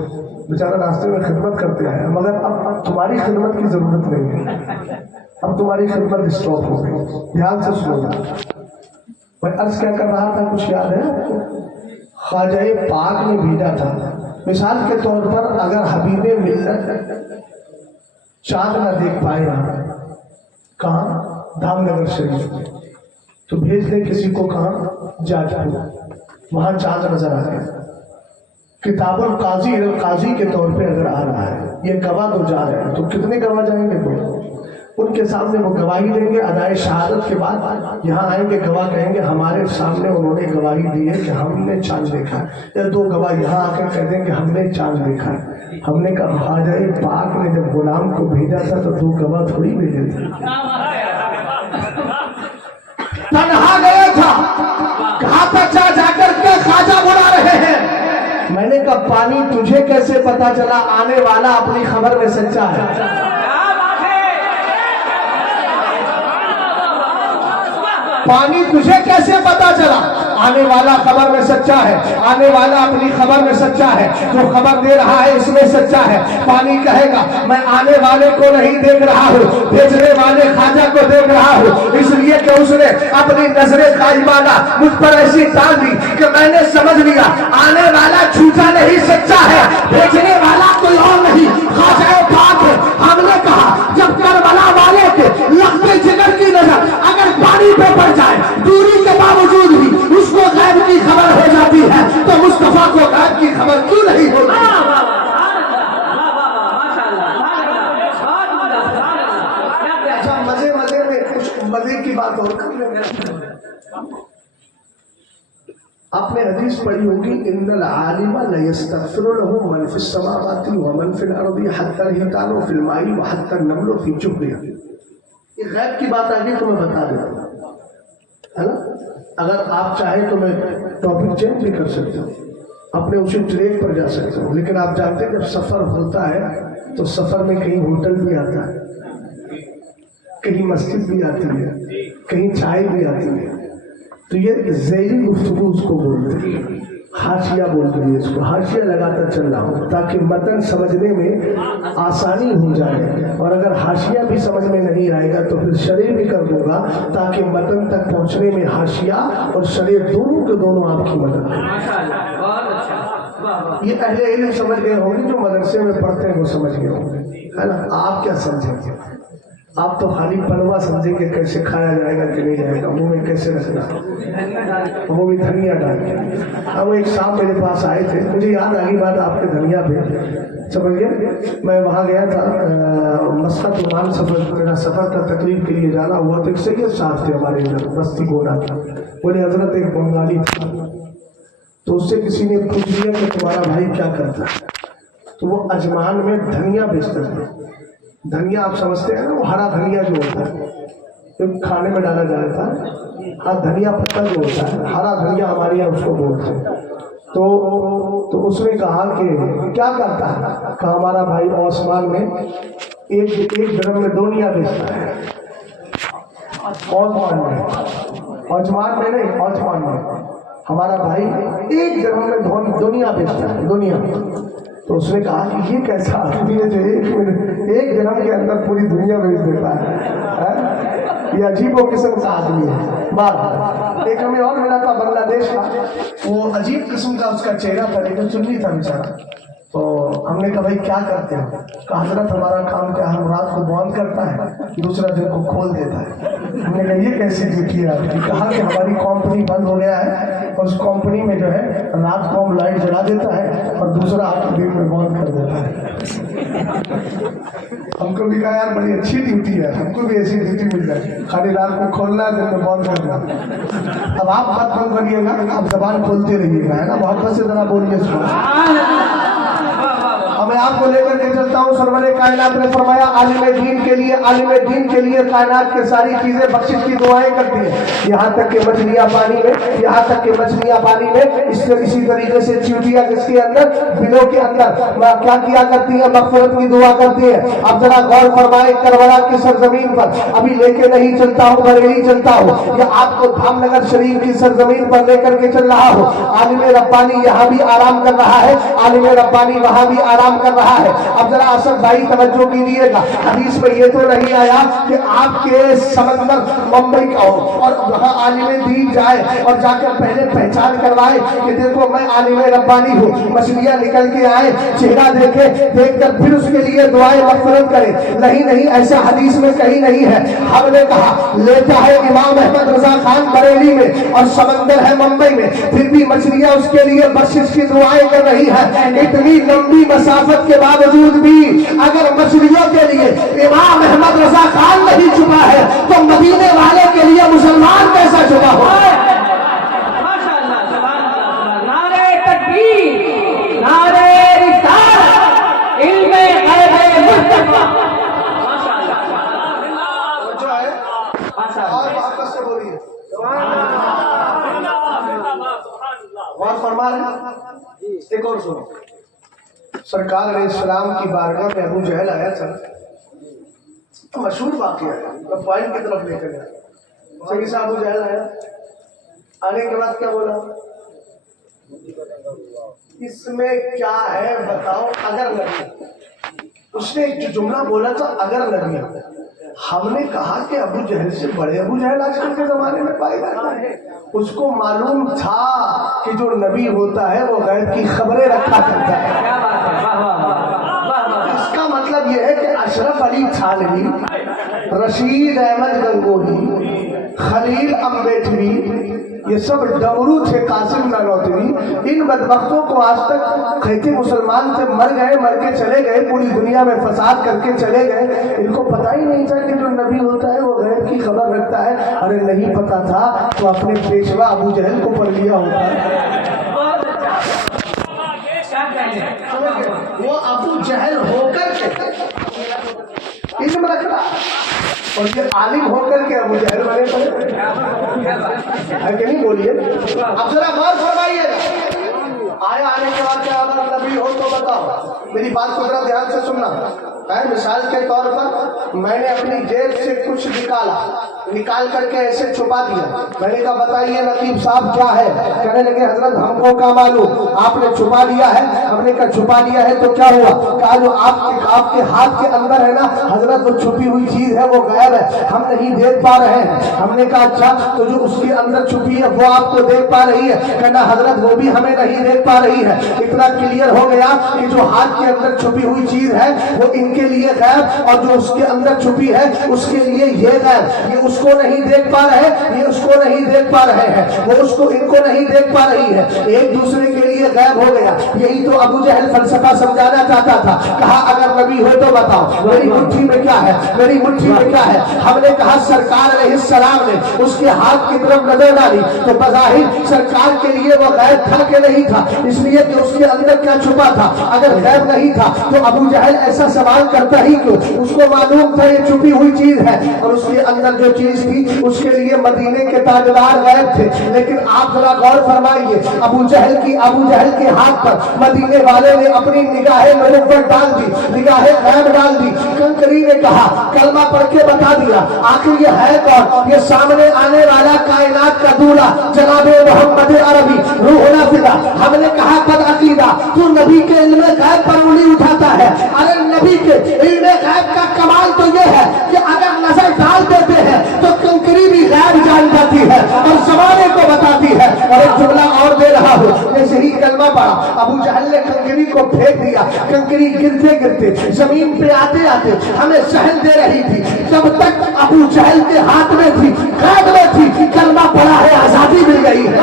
بیچارہ راستے میں خدمت کرتے آیا، مگر اب تمہاری خدمت کی ضرورت نہیں ہے، اب تمہاری خدمت اسٹاپ ہو گئی۔ دھیان سے سنو گا، میں عرض کیا کر رہا تھا، کچھ یاد ہے؟ خواجہ پاک نے بھیجا تھا، مثال کے طور پر اگر حبیب ملت چاند نہ دیکھ پائے کہاں؟ دھام نگر شریف میں، تو بھیج دے کسی کو کہاں؟ جاج پور، وہاں چاند نظر آ گیا۔ کتاب القاضی القاضی کے طور پہ اگر آ رہا ہے، یہ گواہ تو جا رہے ہیں، تو کتنے گواہ جائیں گے؟ ان کے سامنے وہ گواہی دیں گے، ادائے شہادت کے بعد یہاں آئیں گے، گواہ کہیں گے ہمارے سامنے انہوں نے گواہی دی ہے کہ ہم نے چاند دیکھا ہے، یا 2 گواہ یہاں آ کر کہہ دیں کہ ہم نے چاند دیکھا ہے۔ ہم نے کہا خواجہ پاک نے جب غلام کو بھیجا تھا تو 2 گواہ تھوڑی بھیجے تھے، تنہا گیا تھا، کہاں پر جا کر کے خواجہ بلا رہے ہیں۔ میں نے کہا پانی تجھے کیسے پتا چلا؟ آنے والا اپنی خبر میں سچا ہے۔ پانی تجھے کیسے پتا چلا؟ آنے والا خبر میں سچا ہے، آنے والا اپنی خبر میں سچا ہے، جو خبر دے رہا ہے اس میں سچا ہے۔ پانی کہے گا میں آنے والے کو نہیں دیکھ رہا ہوں، بھیجنے والے خواجہ کو دیکھ رہا ہوں، اس لیے کہ اس نے اپنی نظر خائبانہ مجھ پر ایسی ڈال دی کہ میں نے سمجھ لیا آنے والا جھوٹا نہیں سچا ہے، بھیجنے والا کوئی اور نہیں خواجہ پاک ہے۔ ہم نے کہا جب کربلا والے کے لختے جگر کی نظر اگر پانی پہ پڑ جائے، دوری کے باوجود بھی اس کو غیب کی خبر ہو جاتی ہے، تو مصطفیٰ کو غیب کی خبر کیوں نہیں ہوتی؟ اچھا مزے میں کچھ مزے کی بات اور کر لیں۔ آپ نے حدیث پڑھی ہوگی ان العالم لیستغفر له من فی السماوات ومن فی الارض حتی الحیتان فی الماء وحتی النمل فی جحرها۔ یہ غیب کی بات آگے تو میں بتا دیتا ہوں، ہے نا؟ اگر آپ چاہیں تو میں ٹاپک چینج بھی کر سکتا ہوں، اپنے اسی ٹریک پر جا سکتا ہوں، لیکن آپ جانتے ہیں جب سفر ہوتا ہے تو سفر میں کہیں ہوٹل بھی آتا ہے، کہیں مسجد بھی آتی ہے، کہیں چائے بھی آتی ہے، تو یہ ذیلی گفتگو اس کو بولتے ہیں، حاشیہ بولتے ہیں اس کو، حاشیہ لگاتا چل رہا ہوں تاکہ متن سمجھنے میں آسانی ہو جائے، اور اگر حاشیہ بھی سمجھ میں نہیں آئے گا تو پھر شرح بھی کر دوں گا تاکہ متن تک پہنچنے میں حاشیہ اور شرح دونوں کے دونوں آپ کی مدد کریں۔ یہ اہل علم سمجھ گئے ہوں گے، جو مدرسے میں پڑھتے ہیں وہ سمجھ گئے ہوں گے، ہے نا؟ آپ کیا سمجھیں گے؟ آپ تو خالی پلوا سمجھیں گے کیسے کھایا جائے گا کہ نہیں جائے گا، منہ میں کیسے رکھنا، وہ بھی دھنیا ڈال کے۔ اب ایک صاحب میرے پاس آئے تھے، مجھے یاد آ گئی بات آپ کے دھنیا پہ، سمجھ گئے؟ میں وہاں گیا تھا مسقط عمان، سفر میرا سفر تھا، تقریب کے لیے جانا ہوا، تو ایک سید صاحب تھے ہمارے ادھر بستی گوڑا کا، بولے حضرت ایک بنگالی تھا، تو اس سے کسی نے پوچھ لیا کہ تمہارا بھائی کیا کرتا ہے، تو وہ اجمان میں دھنیا بیچتا ہے۔ دھنیا آپ سمجھتے ہیں نا، وہ ہرا دھنیا جو ہوتا ہے جو کھانے میں ڈالا جاتا ہے، ہاں دھنیا پتہ جو ہوتا ہے، ہرا دھنیا ہمارے یہاں اس کو بولتے ہیں۔ تو اس نے کہا کہ کیا کرتا ہے، کہ ہمارا بھائی آسمان میں ایک درم میں دنیا بیچتا ہے، آسمان میں، آسمان میں نہیں، آسمان میں ہمارا بھائی ایک درم میں دنیا بیچتا ہے، دنیا۔ تو اس نے کہا کہ یہ کیسا آدمی ہے جو ایک جنم کے اندر پوری دنیا بیچ دیتا ہے، یہ عجیب و قسم کا آدمی ہے۔ بات ایک ہمیں اور ملا تھا بنگلہ دیش کا، وہ عجیب قسم کا اس کا چہرہ تھا، لیکن چنی تھا بیچارہ۔ تو ہم نے کہا بھائی کیا کرتے ہیں، کہا حضرت ہمارا کام کیا، ہم رات کو بند کرتا ہے، دوسرا دن کو کھول دیتا ہے۔ ہم نے کہا یہ کیسی ڈیوٹی ہے آپ کی، کہا کہ ہماری کمپنی بند ہو گیا ہے اور اس کمپنی میں جو ہے رات کو ہم لائٹ جلا دیتا ہے اور دوسرا آپ کو دن میں بند کر دیتا ہے۔ ہم کو بھی کہا یار بڑی اچھی ڈیوٹی ہے، ہم کو بھی ایسی ڈیوٹی مل جائے، خالی رات کو کھولنا ہے دن میں بند کرنا۔ اب آپ بات بند کریے گا، آپ زبان کھولتے رہیے گا، ہے نا؟ محبت سے ذرا بولیے میں آپ کو لے کر کے چلتا ہوں۔ سرور کائنات نے فرمایا عالم دین کے لیے کائنات کے ساری چیزیں بخشش کی دعائیں کرتی ہیں، یہاں تک کہ مچھلیاں پانی میں اسی طریقے سے چیونٹیاں جس کے اندر بلوں کے اندر کیا کیا کرتی ہیں، مغفرت کی دعا کرتی ہیں۔ اب ذرا غور فرمائے، کربلا کی سرزمین پر ابھی لے کے نہیں چلتا ہوں، بریلی چلتا ہوں، یا آپ کو دھام نگر شریف کی سرزمین پر لے کر کے چل رہا ہوں۔ عالم ربانی یہاں بھی آرام کر رہا ہے، عالم ربانی وہاں بھی آرام کر رہا ہے۔ اب ذرا اصل بھائی توجہ کیجیے گا، حدیث میں یہ تو نہیں آیا کہ آپ کے سمندر ممبئی کا ہو اور وہاں عالم دین جائے اور جا کر پہلے پہچان کروائے کہ دیکھو میں عالم ربانی ہوں، مچھلیاں نکل کے آئے، چہرہ دیکھے، دیکھ کر پھر اس کے لیے دعائیں مغفرت کرے۔ نہیں، ایسا حدیث میں کہیں نہیں ہے۔ ہم نے کہا لیتا ہے امام احمد رضا خان بریلی میں اور سمندر ہے ممبئی میں، پھر بھی مچھلیاں اس کے لیے بخشش کی دعائیں کر رہی ہے۔ اتنی لمبی مسافت کے باوجود بھی اگر مچھلیوں کے لیے امام احمد رضا خان نہیں چھپا ہے تو مدینے والے کے لیے مسلمان کیسا چھپا ہو؟ نعرہ تکبیر، نعرہ رسالت، علم غیب مصطفیٰ۔ اور واپس سے بولیے اور فرما رہے۔ ایک اور سنو، سرکار علیہ السلام کی بارگاہ میں ابو جہل آیا تھا، مشہور واقعہ ہے، میں پوائنٹ کی طرف لے کر گیا۔ صحیح سے ابو جہل آیا، آنے کے بعد کیا بولا، اس میں کیا ہے بتاؤ اگر لگے۔ اس نے ایک جملہ بولا تھا اگر لگے۔ ہم نے کہا کہ ابو جہل سے بڑے ابو جہل آج کل کے زمانے میں پائے جاتا ہے۔ اس کو معلوم تھا کہ جو نبی ہوتا ہے وہ غیب کی خبریں رکھا کرتا ہے۔ اس کا مطلب یہ ہے کہ اشرف علی تھانوی، رشید احمد گنگوہی، خلیل امبیٹوی، یہ سب ڈمرو تھے، قاسم نانوتوی، ان بدبختوں کو آج تک کہتے مسلمان تھے، مر کے چلے گئے، پوری دنیا میں فساد کر کے چلے گئے، ان کو پتہ ہی نہیں تھا کہ جو نبی ہوتا ہے وہ غیب کی خبر رکھتا ہے۔ ارے نہیں پتا تھا تو اپنے پیشوا ابو جہل کو پڑھ لیا ہوتا ہے۔ وہ ابو جہل ہو کر کے علم رکھتا और ये आलिम होकर के अबू जहल बने पड़े है कि नहीं? बोलिए, अब जरा गौर फरमाइएगा। आया आने के बाद क्या अगर नबी हो तो बताओ। मेरी बात को जरा ध्यान से सुनना है। मिसाल के तौर पर मैंने अपनी जेब से कुछ निकाल करके ऐसे छुपा दिया। मैंने कहा बताइए नकीब साहब क्या है? कहने लगे हजरत हमको क्या मालूम, आपने छुपा दिया है। हमने कहा छुपा दिया है तो क्या हुआ? कहा जो आपके हाथ के अंदर है ना हजरत, वो छुपी हुई चीज है, वो गायब है, हम नहीं देख पा रहे हैं। हमने कहा अच्छा, तो जो उसके अंदर छुपी है वो आपको देख पा रही है? कहना हजरत वो भी हमें नहीं देख पा रही है। इतना क्लियर हो गया कि जो हाथ के अंदर छुपी हुई चीज है वो इनके लिए गैब, और जो उसके अंदर छुपी है उसके लिए ये गैब। ये उसको नहीं देख पा रहे, ये उसको नहीं देख पा रहे हैं, वो उसको इनको नहीं देख पा रही है, एक दूसरे के लिए गैब हो गया। यही तो अबू जहल फलसफा समझाना चाहता था। कहा अगर नबी हो तो बताओ मेरी मुट्ठी में क्या है, मेरी मुट्ठी में क्या है? हमने कहा सरकार अलैहिस्सलाम ने उसके हाथ की तरफ नजर डाली तो बज़ाहिर सरकार के लिए वो गैब था कि नहीं था, इसलिए कि उसके अंदर क्या छुपा था। अगर गैब नहीं था तो अबू जहल ऐसा सवाल करता ही क्यों? उसको मालूम था ये छुपी हुई चीज है, और उसके अंदर जो चीज थी उसके लिए मदीने के ताजदार गैब थे। लेकिन आप जरा गौर फरमाइए, अबू जहल के हाथ पर मदीने वाले ने अपनी निगाहें नबुव्वत डाल दी, निगाहें गैब डाल दी। कंकरी ने कहा कलमा पढ़ के बता दिया, आखिर ये है कौन? ये सामने आने वाला कायनात का दूल्हा जनाब मोहम्मद अरबी रूहुल फिदा। हमने कहा कद अकीदा, तू नबी के इल्म गैब पर उंगली उठाता है। अरे नबी के इल्म गैब का कमाल तो ये है कि अगर नजर डाल देते हैं तो कंकरी भी गैब जान जाती है और जमाने को बताती है। और एक जुमला और दे रहा हूँ, जैसे ही कलमा पढ़ा अबू जहल ने कंकरी को फेंक दिया। कंकरी गिरते गिरते जमीन पे आते आते हमें सहल दे रही थी। जब तक अबू जहल के हाथ में थी, गैब में थी, कलमा पढ़ा है, आजादी मिल गई है।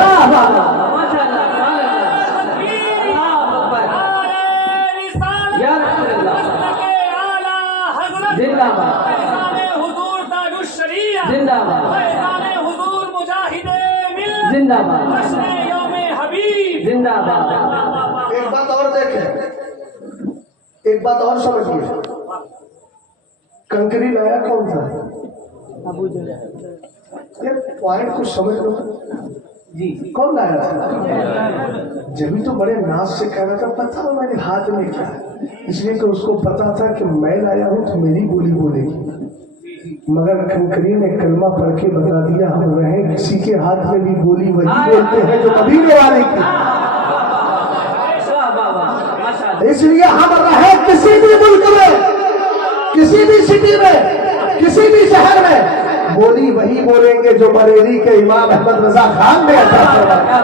एक बात और देखें, एक बात और समझिए, कंकरी लाया कौन था? अबू जहल। ये पॉइंट कुछ समझ लो जी, कौन लाया था? जब तो बड़े नाज से कह रहा था पता हो मेरे हाथ में क्या है, इसलिए तो उसको पता था कि मैं लाया हूं तो मेरी बोली बोलेगी। मगर कंकरी ने कलमा पढ़ के बता दिया हम रहे किसी के हाथ में भी बोली वही बोलते हैं जो मदीने वाले की। इसलिए हम रहे किसी भी मुल्क में, किसी भी सिटी में, किसी भी शहर में, बोली वही बोलेंगे जो बरेली के इमाम अहमद रजा खान ने अता फरमाया।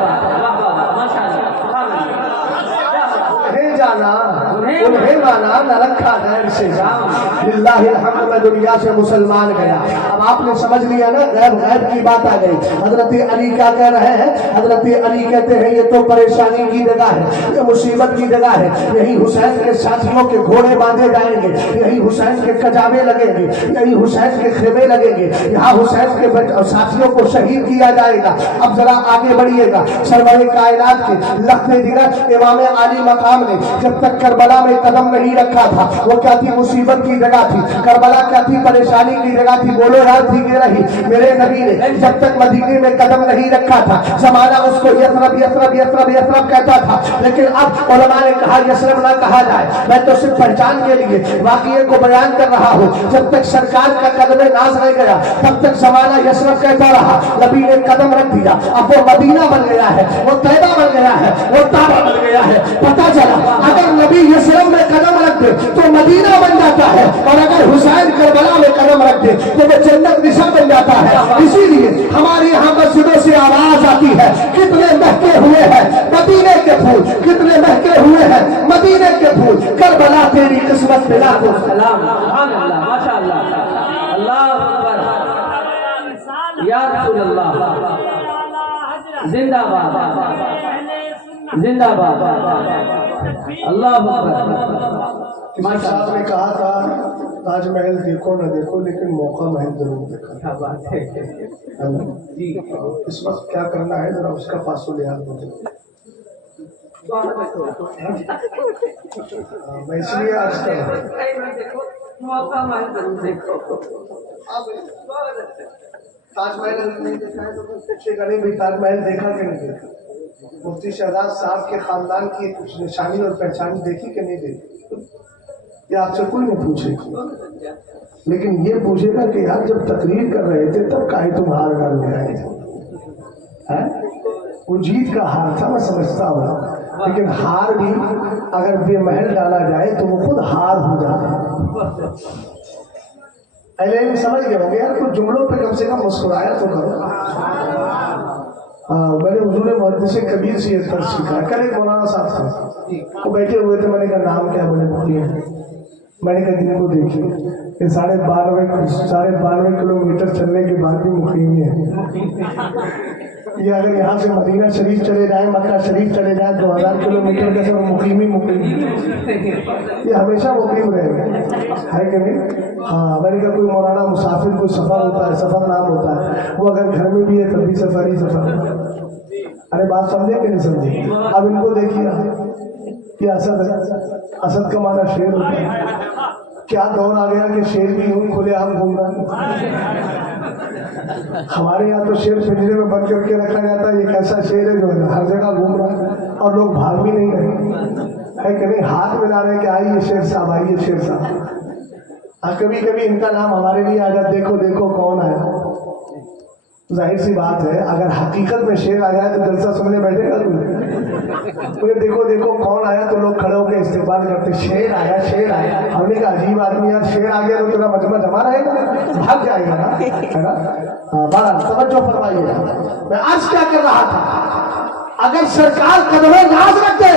जाना उन्हें माना न रखा गैर से लिल्लाहिल हम्द में दुनिया से मुसलमान गया। अब आपने समझ लिया ना, गैब गैब की बात आ गई। हजरत अली क्या कह रहे हैं? हजरत अली कहते हैं ये तो परेशानी की जगह है, ये मुसीबत की जगह है। यही हुसैन के साथियों के घोड़े बांधे जाएंगे, यही हुसैन के कजावे लगेंगे, यही हुसैन के खेमे लगेंगे, यहाँ हुसैन के साथियों को शहीद किया जाएगा। अब जरा आगे बढ़िएगा, सरवर कायनात के लख्ते जिगर इमाम आली मकाम ने जब तक करबला में कदम नहीं रखा था, वो क्या थी? मुसीबत की जगह थी। करबला क्या थी? परेशानी की जगह थी। बोलो यार, थी कि नहीं? मेरे नबी ने जब तक मदीने में कदम नहीं रखा था, जमाना उसको यथरब यथरब यथरब यथरब कहता था। लेकिन अब उलमा ने कहा यथरब ना कहा जाए, मैं तो सिर्फ पहचान के लिए वाक़िए को बयान कर रहा हूँ। जब तक सरकार का कदम नाज नहीं गया तब तक जमाना यथरब कहता रहा। नबी ने कदम रख दिया, अब वो मदीना बन गया है, वो तैबा बन गया है, वो ताबा बन गया है। पता चला अगर नबी यशरब में कदम रख दे तो मदीना बन जाता है, और अगर हुसैन करबला में कदम रख दे तो वो जन्नत दिशा बन जाता है। इसीलिए हमारे यहाँ मस्जिदों से आवाज आती है, कितने महके हुए हैं मदीने के फूल, कितने महके हुए हैं मदीने के फूल। करबला तेरी किस्मत पे लाखों सलाम। सुभान अल्लाह, माशाअल्लाह, अल्लाह अकबर, या रसूल अल्लाह, जिंदाबाद जिंदाबाद, अल्लाह अकबर। किसी साहब ने कहा था ताजमहल देखो न देखो लेकिन मौका महल जरूर देखा। क्या बात है जी। इस वक्त क्या करना है जरा उसका पासो लिहाज मुझे। मैं इसलिए आज कर मौका महल देखो ताजमहल नहीं देखा है तो पूछेगा नहीं भाई ताजमहल देखा कि नहीं देखा। मुफ्ती शहजाद साहब के खानदान की कुछ निशानी और पहचान देखी कि नहीं देखी, ये आपसे कोई नहीं पूछेगा, लेकिन ये पूछेगा कि यार जब तकरीर कर रहे थे तब काहे तुम हार डालने आए थे। वो जीत का हार था, मैं समझता हूँ, लेकिन हार भी अगर बेमहल डाला जाए तो वो खुद हार हो जाता है। पहले समझ गए होंगे यार, कुछ जुमलों पे कम से कम मुस्कुराया तो करो। मैंने हुजूर मुहद्दिस कबीर से ये दर्स सीखा। कल एक मौलाना साहब था, वो बैठे हुए थे, मैंने कहा नाम क्या, बोले मुखिया। मैंने कहा दिन को देखिए, ये 92 किलोमीटर चलने के बाद भी मुकीम है। ये अगर यहाँ से मदीना शरीफ चले जाए, मक्का शरीफ चले जाए, 2000 किलोमीटर का सब मुकीम, ये हमेशा मुकीम रहेगा, है कि नहीं? हाँ, मैंने कहा कोई मौलाना मुसाफिर, कोई सफ़र होता है, सफ़र नाम होता है, वो अगर घर में भी है तब भी सफ़र ही सफ़र। अरे बात समझे कि नहीं समझे? अब इनको देखिए, ये असद है, असद का माना शेर होता है। क्या दौर आ गया कि शेर भी यूं खुले आम घूम रहा है। हमारे यहाँ तो शेर पिंजरे में बंद करके रखा जाता है, ये कैसा शेर है जो हर जगह घूम रहा है और लोग भाग भी नहीं रहे, है कि नहीं? हाथ मिला रहे कि आइए शेर साहब, आइए शेर साहब। कभी कभी इनका नाम हमारे लिए आ जाए, देखो देखो कौन आया। जाहिर सी बात है, अगर हकीकत में शेर आ जाए तो जलसा सुनने बैठेगा तुम्हें। देखो देखो कौन आया तो लोग खड़े होकर इस्तेमाल करते, शेर आया शेर आया। हमने कहा अजीब आदमी यार, शेर आ गया तो तेरा मजमा जमा रहेगा, भाग जाएगा ना, है ना? बड़ा तवज्जो फरमाइएगा। मैं आज क्या कर रहा था, अगर सरकार कदमे नाज रख दे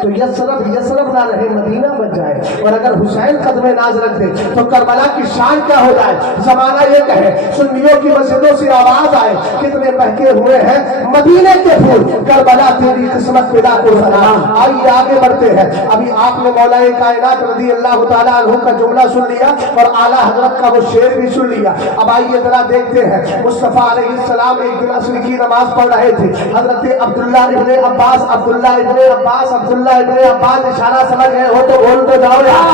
तो यसरफ ना रहे, मदीना बच जाए। और अगर हुसैन कदमे नाज रख दे तो करबला की शान क्या हो जाए। जमाना ये कहे, सुन्नियों की मस्जिदों से आवाज आए, कितने बहके हुए हैं मदीने के फूल, करबला तेरी किस्मत पिता को सलाम। आइए आगे बढ़ते हैं। अभी आपने मौलाए कायनात रज़ी अल्लाह तआला अन्हु का जुमला सुन लिया और आला हजरत का वो शेर भी सुन लिया। अब आइए जरा देखते हैं, मुस्तफा अलैहिस्सलाम एक दिन असर की नमाज पढ़ रहे थे। हजरत अब्दुल्लाह इब्ने अब्बास इशारा समझ गए हो तो बोल तो जाओ यार,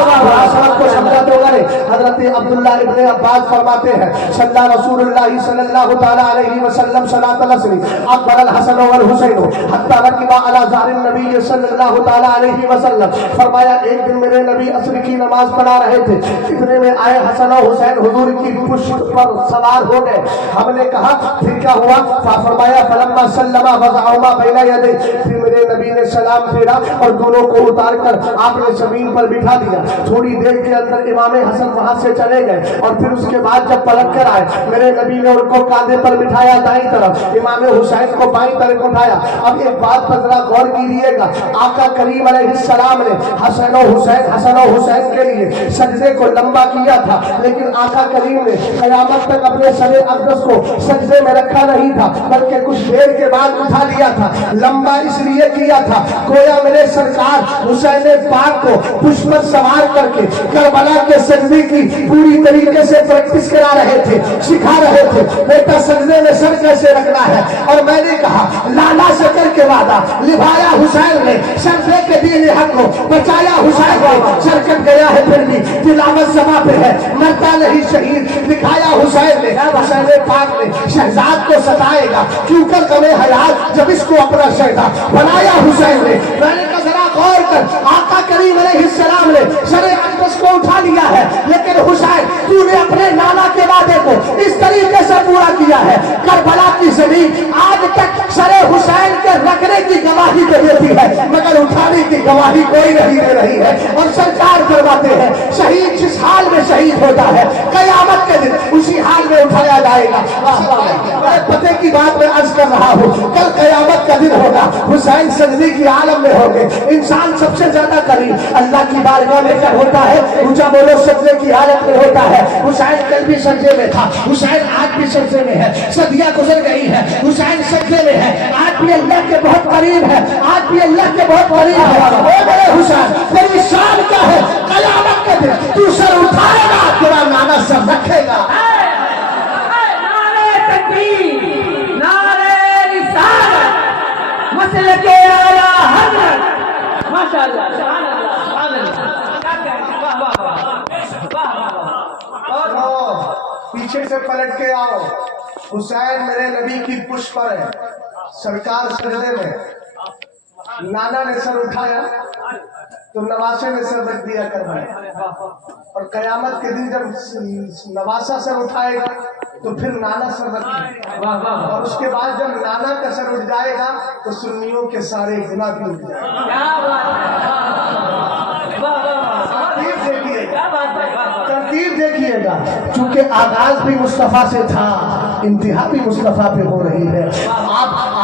को समझा तो करे। हजरत अब्दुल्लाह इब्ने अब्बास फरमाते हैं, सल्ला रसूलुल्लाह सल्लल्लाहु तआला अलैहि वसल्लम सलातल असरी अकबर अल हसन वल हुसैन हत्ता रकिबा अला ज़ारिन नबी सल्लल्लाहु तआला अलैहि वसल्लम। फरमाया एक दिन मेरे नबी असर की नमाज पढ़ा रहे थे, इतने में आए हसन और हुसैन हुजूर की पुश्त पर सवार हो गए। हमने कहा फिर क्या हुआ? फरमाया फलम्मा सल्लमा वज़अहुमा बैना यदै, फिर मेरे नबी ने सलाम फेरा और दोनों को उतार कर आपने जमीन पर बिठा दिया। थोड़ी देर के अंदर इमाम हसन वहां से चले गए और फिर उसके बाद जब पलट कर आए, मेरे नबी ने उनको कांधे पर बिठाया दाईं तरफ, इमाम हुसैन को बाईं तरफ उठाया। अब एक बात पर जरा गौर कीजिएगा, आका करीम अलैहिस्सलाम ने हसन और हुसैन के लिए सजदे को लंबा किया था, लेकिन आका करीम ने कयामत तक अपने सरे अक़दस को सजदे में रखा नहीं था, बल्कि कुछ देर के बाद उठा लिया था। लंबा इसलिए किया था, गोया मेरे सरकार हुसैन पाक को पुष्प पर सवार करके करबला के सजदे की पूरी तरीके से प्रैक्टिस करा रहे थे, सिखा रहे थे। बेटा सजदे में सर कैसे रखना है, और मैंने कहा लाला से करके वादा निभाया हुसैन ने, सजदे के दीन हक को बचाया हुसैन को। सर कट गया है फिर भी तिलावत सभा पे है, मरता नहीं शहीद दिखाया हुसैन ने। हुसैन पाक ने शहजाद को सताएगा क्यों कर कमे हयात, जब इसको अपना शहजाद बनाया हुसैन ने। मैंने कहा जरा गौर कर, आका करीम अलैहिस्सलाम ने सरे अक़दस को उठा लिया है, लेकिन हुसैन तूने अपने नाना के वादे को इस तरीके से पूरा किया है। करबला की जमीन आज तक सरे हुसैन के रखने की गवाही तो देती है, मगर उठाने की गवाही कोई नहीं दे रही है। और सरकार करवाते हैं, शहीद जिस हाल में शहीद होता है, कयामत के दिन उसी हाल में उठाया जाएगा। पते की बात मैं अर्ज कर रहा हूँ, कल कयामत का दिन होगा, हुसैन सजदे की आलम में होंगे। इंसान सबसे ज्यादा करीब अल्लाह की बारगाह में कब होता है? ऊंचा बोलो, सजदे की हालत में होता है। हुसैन कल भी सजदे में था, हुसैन आज भी सजदे में है। सदियां गुजर गई है, हुसैन सजदे में है, आज भी अल्लाह के बहुत करीब है, आज भी अल्लाह के बहुत करीब है। ओ मेरे हुसैन, तेरी शान क्या है? कयामत के दिन तू सर उठाएगा, तेरा नाना सर रखेगा। नारे तकबीर, नारे रिसालत, मसले के आला हज़रत, माशाअल्लाह, सुभान अल्लाह, सुभान अल्लाह, वाह वाह वाह वाह। पीछे से पलट के आओ। हुसैन मेरे नबी की पुष्प पर है, सरकार सजदे में, नाना ने सर उठाया तो नवासे ने सर रख दिया करवाया, और कयामत के दिन जब नवासा सर उठाएगा तो फिर नाना सर रखेगा, और उसके बाद जब नाना का सर उठ जाएगा तो सुन्नियों के सारे गुनाह भी उठ जाएंगे। तरतीब देखिएगा, चूंकि आगाज भी मुस्तफा से था, इंतहा भी मुस्तफा पे हो रही है।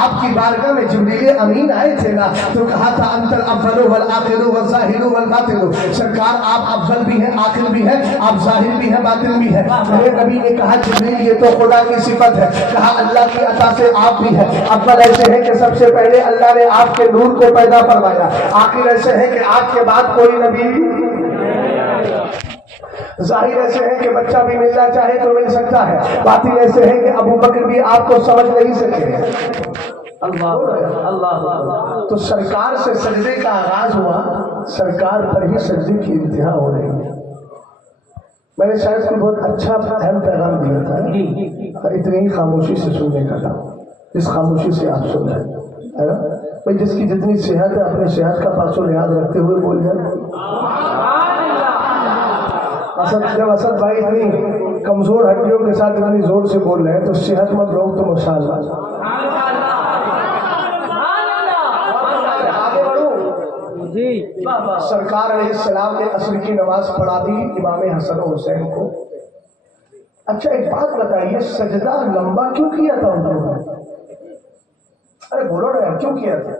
आपकी बारगाह में जिब्रील अमीन आए थे ना, तो कहा था अंतर अव्वलु वल आखिरु वल ज़ाहिरु वल बातिनु, सरकार आप अव्वल भी हैं, आखिर भी हैं, आप ज़ाहिर भी हैं, बातिन भी हैं। मेरे नबी ने कहा जिब्रील ये तो खुदा की सिफत है, कहा अल्लाह की अता से आप भी हैं। अव्वल ऐसे है कि सबसे पहले अल्लाह ने आपके नूर को पैदा फरमाया, आखिर ऐसे है कि आपके बाद कोई नबी, जाहिर ऐसे है कि बच्चा भी मिलना चाहे तो मिल सकता है, बातिन ऐसे है कि अबू बकर भी आपको समझ नहीं सके। अल्लाह तो सरकार से सजदे का आगाज हुआ, सरकार पर ही सजदे की इंतहा हो रही है। मैंने शायद कोई बहुत अच्छा अहम पैगाम दिया था, इतनी ही खामोशी से सुनने का था, इस खामोशी से आप सुन रहे है ना भाई। जिसकी जितनी सेहत है अपने सेहत का पासो लिहाज रखते हुए बोल जाए। जब असद भाई इतनी कमजोर हड्डियों के साथ इतनी जोर से बोल रहे हैं तो सेहतमंद लोग तो माशाअल्लाह। आगे बढ़ो जी। सरकार अलैहिस्सलाम ने असर की नमाज पढ़ा दी इमाम हसन और हुसैन को। अच्छा एक बात बताइए, सजदा लंबा क्यों किया था उन्होंने? अरे बोलो ना यार, क्यों किया था?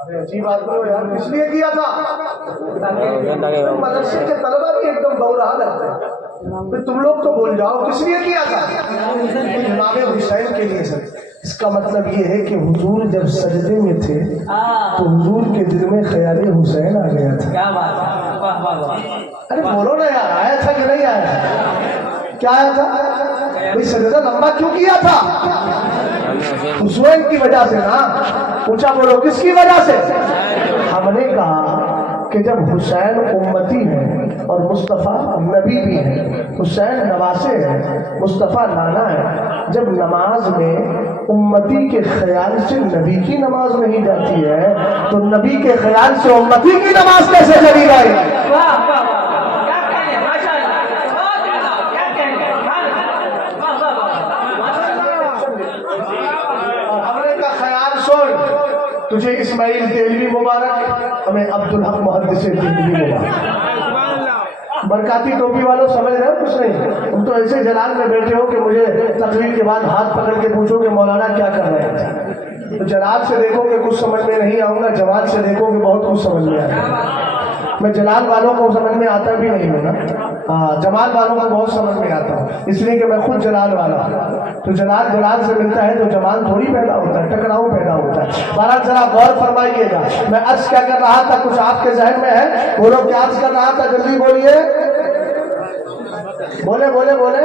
अरे अजीब बात करो यार, किस लिए किया था? मदरसे के तलबा भी एकदम बौरा लगते हैं, फिर तुम लोग तो बोल जाओ किस लिए किया था? इमाम हुसैन के लिए सर। इसका मतलब ये है कि हुजूर जब सजदे में थे तो हुजूर के दिल में ख्याल हुसैन आ गया था। अरे बोलो ना यार, आया था कि नहीं आया? क्या आया था भाई? सजदा लंबा क्यों किया था? हुसैन की वजह से ना। पूछा बोलो किसकी वजह से? हमने कहा कि जब हुसैन उम्मती है और मुस्तफ़ा नबी भी है, हुसैन नवासे है, मुस्तफ़ा नाना है, जब नमाज में उम्मती के ख्याल से नबी की नमाज नहीं जाती है तो नबी के ख्याल से उम्मती की नमाज कैसे चली जाएगी? तुझे इस्माइल देलवी मुबारक, हमें अब्दुल हक मुहद्दिस देलवी मुबारक। बरकाती टोपी वालों समझ रहे हो कुछ नहीं? तुम तो ऐसे जलाल में बैठे हो कि मुझे तकरीर के बाद हाथ पकड़ के पूछो कि मौलाना क्या कर रहे हैं। तो जलाल से देखोगे कुछ समझ में नहीं आऊंगा, जमाल से देखोगे बहुत कुछ समझ में आएगा। मैं जलाल वालों को समझ में आता भी नहीं हूँ ना, हाँ जमाल वालों को बहुत समझ में आता हूँ, इसलिए कि मैं खुद जलाल वाला हूँ। तो जलाल से मिलता है तो जमाल थोड़ी पैदा होता है, टकराव पैदा होता है। बहरहाल जरा गौर फरमाइएगा, मैं अर्ज क्या कर रहा था, कुछ आपके जहन में है? बोलो क्या अर्ज कर रहा था, जल्दी बोलिए, बोले बोले बोले।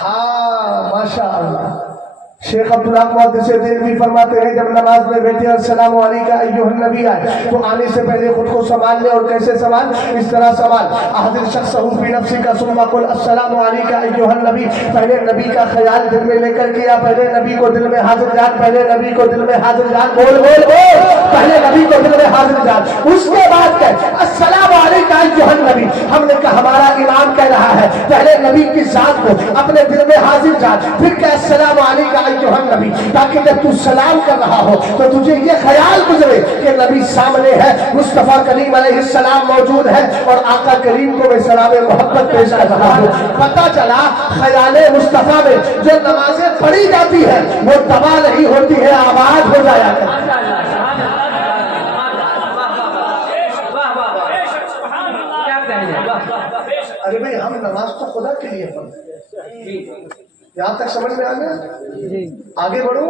हाँ माशाअल्लाह। शेख अब्दुल हक मुहद्दिस देलवी फरमाते हैं जब नमाज में बैठे अस्सलामु अलैका अय्युहन नबी आए तो आने से पहले खुद को संभाल ले। और कैसे संभाल? इस तरह संभाल, अहदिर शख्सहु फी नफ्सिका सुम्मा कुल अस्सलामु अलैका अय्युहन नबी। पहले नबी का ख्याल दिल में लेकर किया, पहले नबी को दिल में हाजिर जान, पहले नबी को दिल में हाजिर जान, बोल बोल बोल, पहले नबी को दिल में हाजिर जान, उसके बाद कह अस्सलामु अलैका अय्युहन नबी। हमने कहा हमारा ईमान कह रहा है पहले नबी की जात को अपने दिल में हाजिर जान, फिर कह अस्सलामु अलैका अय्युहन नबी, ताकि जब तू सलाम कर रहा हो तो तुझे ये ख्याल गुजरे कि नबी सामने है, मुस्तफा करीम अलैहिस्सलाम मौजूद है और आका करीम को मैं सलाम मोहब्बत पेश कर रहा हूँ। पता चला ख्याले मुस्तफा में जो नमाजें पढ़ी जाती है वो दबा नहीं होती है, आवाज हो जाया करती है। अरे भाई हम नमाज तो खुदा के लिए पढ़ते हैं, یہاں تک سمجھ میں آ گیا؟ آگے بڑھو.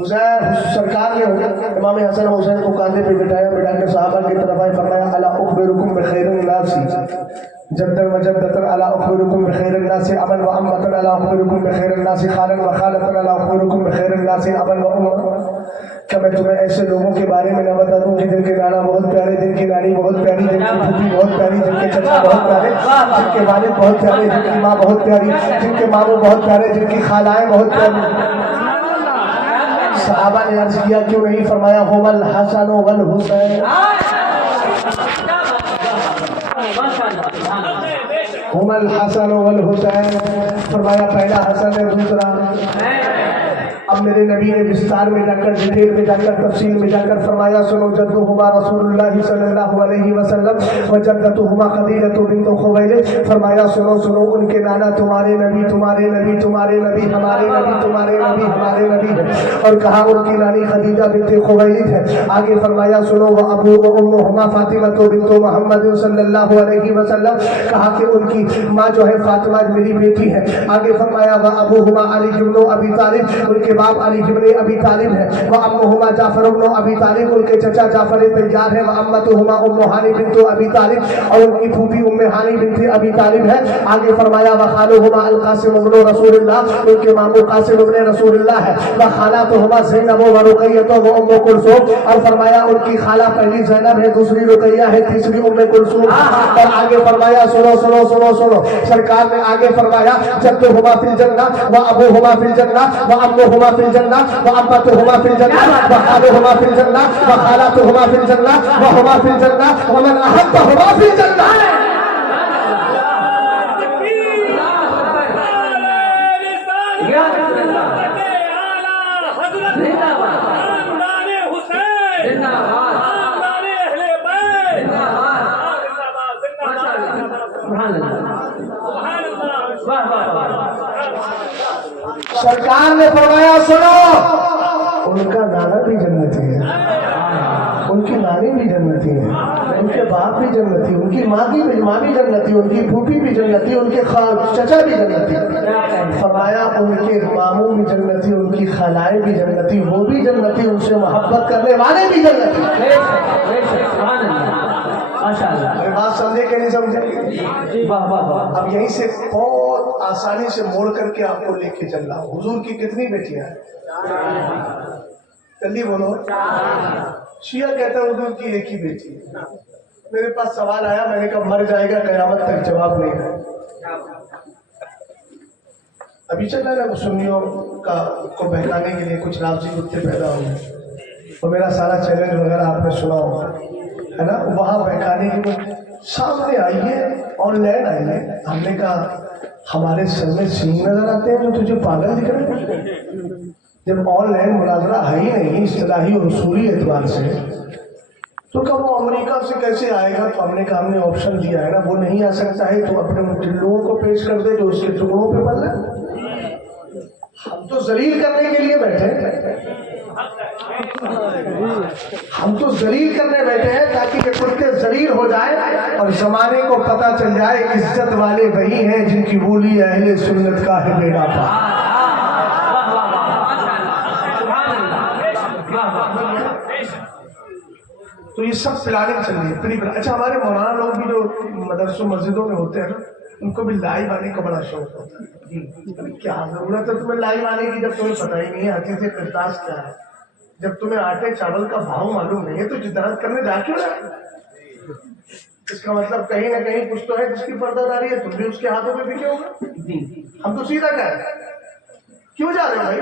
حسین سرکار نے امام حسن و حسین کو کاندھے پہ بٹھایا, بٹھا کے صحابہ کی طرف آئے, فرمایا الا اخبرکم بخیر الناس جدا وجدتا الا اخبرکم بخیر الناس ابا وامتا الا اخبرکم بخیر الناس خالا وخالتا الا اخبرکم بخیر الناس ابا واما. کیا میں تمہیں ایسے لوگوں کے بارے میں نہ بتا دوں کہ جن کے نانا بہت پیارے, جن کی نانی بہت پیاری, جن کی پھوپھی بہت پیاری, جن کے چچا بہت پیارے, جن کے والد بہت پیارے, جن کی ماں بہت پیاری, جن کے ماموں بہت پیارے, جن کی خالائیں بہت پیاری. صحابہ نے عرض کیا کیوں نہیں؟ فرمایا ہم الحسن والحسین, ہم الحسن والحسین. فرمایا پہلا حسن ہے, دوسرا. اب میرے نبی نے وستار میں جا کر, ڈیٹیل میں جا کر, تفصیل میں جا کر فرمایا سنو جدہما رسول اللہ صلی اللہ علیہ وسلم و جدتہما خدیجہ بنت خویلد. فرمایا سنو سنو ان کے نانا تمہارے نبی, تمہارے نبی, تمہارے نبی, ہمارے نبی, تمہارے نبی, ہمارے نبی ہے. اور کہا ان کی نانی خدیجہ بنت خویلد ہے. آگے فرمایا سنو و ابو و امہما فاطمہ بنت محمد صلی اللہ علیہ وسلم. کہا کہ ان کی ماں جو ہے فاطمہ میری بیٹی ہے. آگے فرمایا و ابوہما علی بن ابی طالب, ان کے باپ علی بن ابی طالب ہے. وامہما جعفر بن ابی طالب, ان کے چچا جعفر طیار ہے. وامتہما ام ہانی بنت ابی طالب, اور ان کی پھوپھی ام ہانی بنت ابی طالب ہے. آگے فرمایا وخالہما القاسم بن رسول اللہ, ان کے ماموں قاسم بن رسول اللہ ہے. وخالاتہما زینب و رقیہ و ام کلثوم, اور فرمایا ان کی خالہ پہلی زینب ہے, دوسری رقیہ ہے, تیسری ام کلثوم. اور آگے فرمایا سنو سنو سنو سنو, سرکار نے آگے فرمایا جدہما فی الجنہ و ابوہما فی الجنہ و امہما فی الجنہ و ابتہما فی الجنہ و خالہما فی الجنہ و خالاتہما فی الجنہ و ہما فی الجنہ ومن احبہما فی الجنہ. سرکار نے فرمایا سنو, ان کا نانا بھی جنتی ہے, ان کی نانی بھی جنتی ہے, ان کے باپ بھی جنتی, ان کی ماں بھی جنتی, ان کی پھوپھی بھی جنتی, ان کے چچا بھی جنتی. فرمایا ان کے ماموں بھی جنتی, ان کی خالائیں بھی جنتی, وہ بھی جنتی, ان سے محبت کرنے والے بھی جنتی. بات سمجھے کہ نہیں سمجھے؟ اب یہیں سے بہت آسانی سے موڑ کر کے آپ کو لے کے چل رہا ہوں. حضور کی کتنی بیٹیاں ہیں؟ جلدی بولو. شیعہ کہتا ہے حضور کی ایک ہی بیٹی ہے. میرے پاس سوال آیا, میں نے کہا مر جائے گا قیامت تک جواب نہیں ہے. ابھی چل رہا ہے سنیوں کو بہکانے کے لیے کچھ لفظی کتے پیدا ہوئے, اور میرا سارا چیلنج وغیرہ آپ نے سنا ہوگا ہے نا. وہاں بہکانے کے سامنے آئیے, آن لائن آئیے. ہم نے کہا ہمارے سر میں سینگ نظر آتے ہیں جو تجھے پاگل دکھ رہے ہیں. جب آن لائن مناظرہ ہے ہی نہیں اصطلاحی اور اصولی اعتبار سے, تو کب وہ امریکہ سے کیسے آئے گا؟ تو ہم نے کہا ہم نے آپشن دیا ہے نا, وہ نہیں آ سکتا ہے تو اپنے ٹلوؤں کو پیش کر دے جو اس کے ٹکڑوں پہ پل ہے. ہم تو ذلیل کرنے کے لیے بیٹھے, ہم تو ذلیل کرنے بیٹھے ہیں تاکہ یہ کتے ذلیل ہو جائے اور زمانے کو پتہ چل جائے عزت والے وہی ہیں جن کی بولی اہل سنت کا ہے بیڑا پا. تو یہ سب پلاننگ چل رہی ہے. اچھا, ہمارے مولانا لوگ بھی جو مدرسوں مسجدوں میں ہوتے ہیں نا, ان کو بھی لائیو آنے کا بڑا شوق ہوتا ہے. کیا ضرورت ہے تمہیں لائیو آنے کی جب تمہیں پتہ ہی نہیں ہے حدیث قرطاس کیا ہے؟ جب تمہیں آٹے چاول کا بھاؤ معلوم نہیں ہے تو جدارت کرنے جا کیوں رہے؟ اس کا مطلب کہیں نہ کہیں کچھ تو ہے جس کی پردہ داری ہے, تم بھی اس کے ہاتھوں میں بکے ہوگا. ہم تو سیدھا کہیں کیوں جا رہے ہو بھائی؟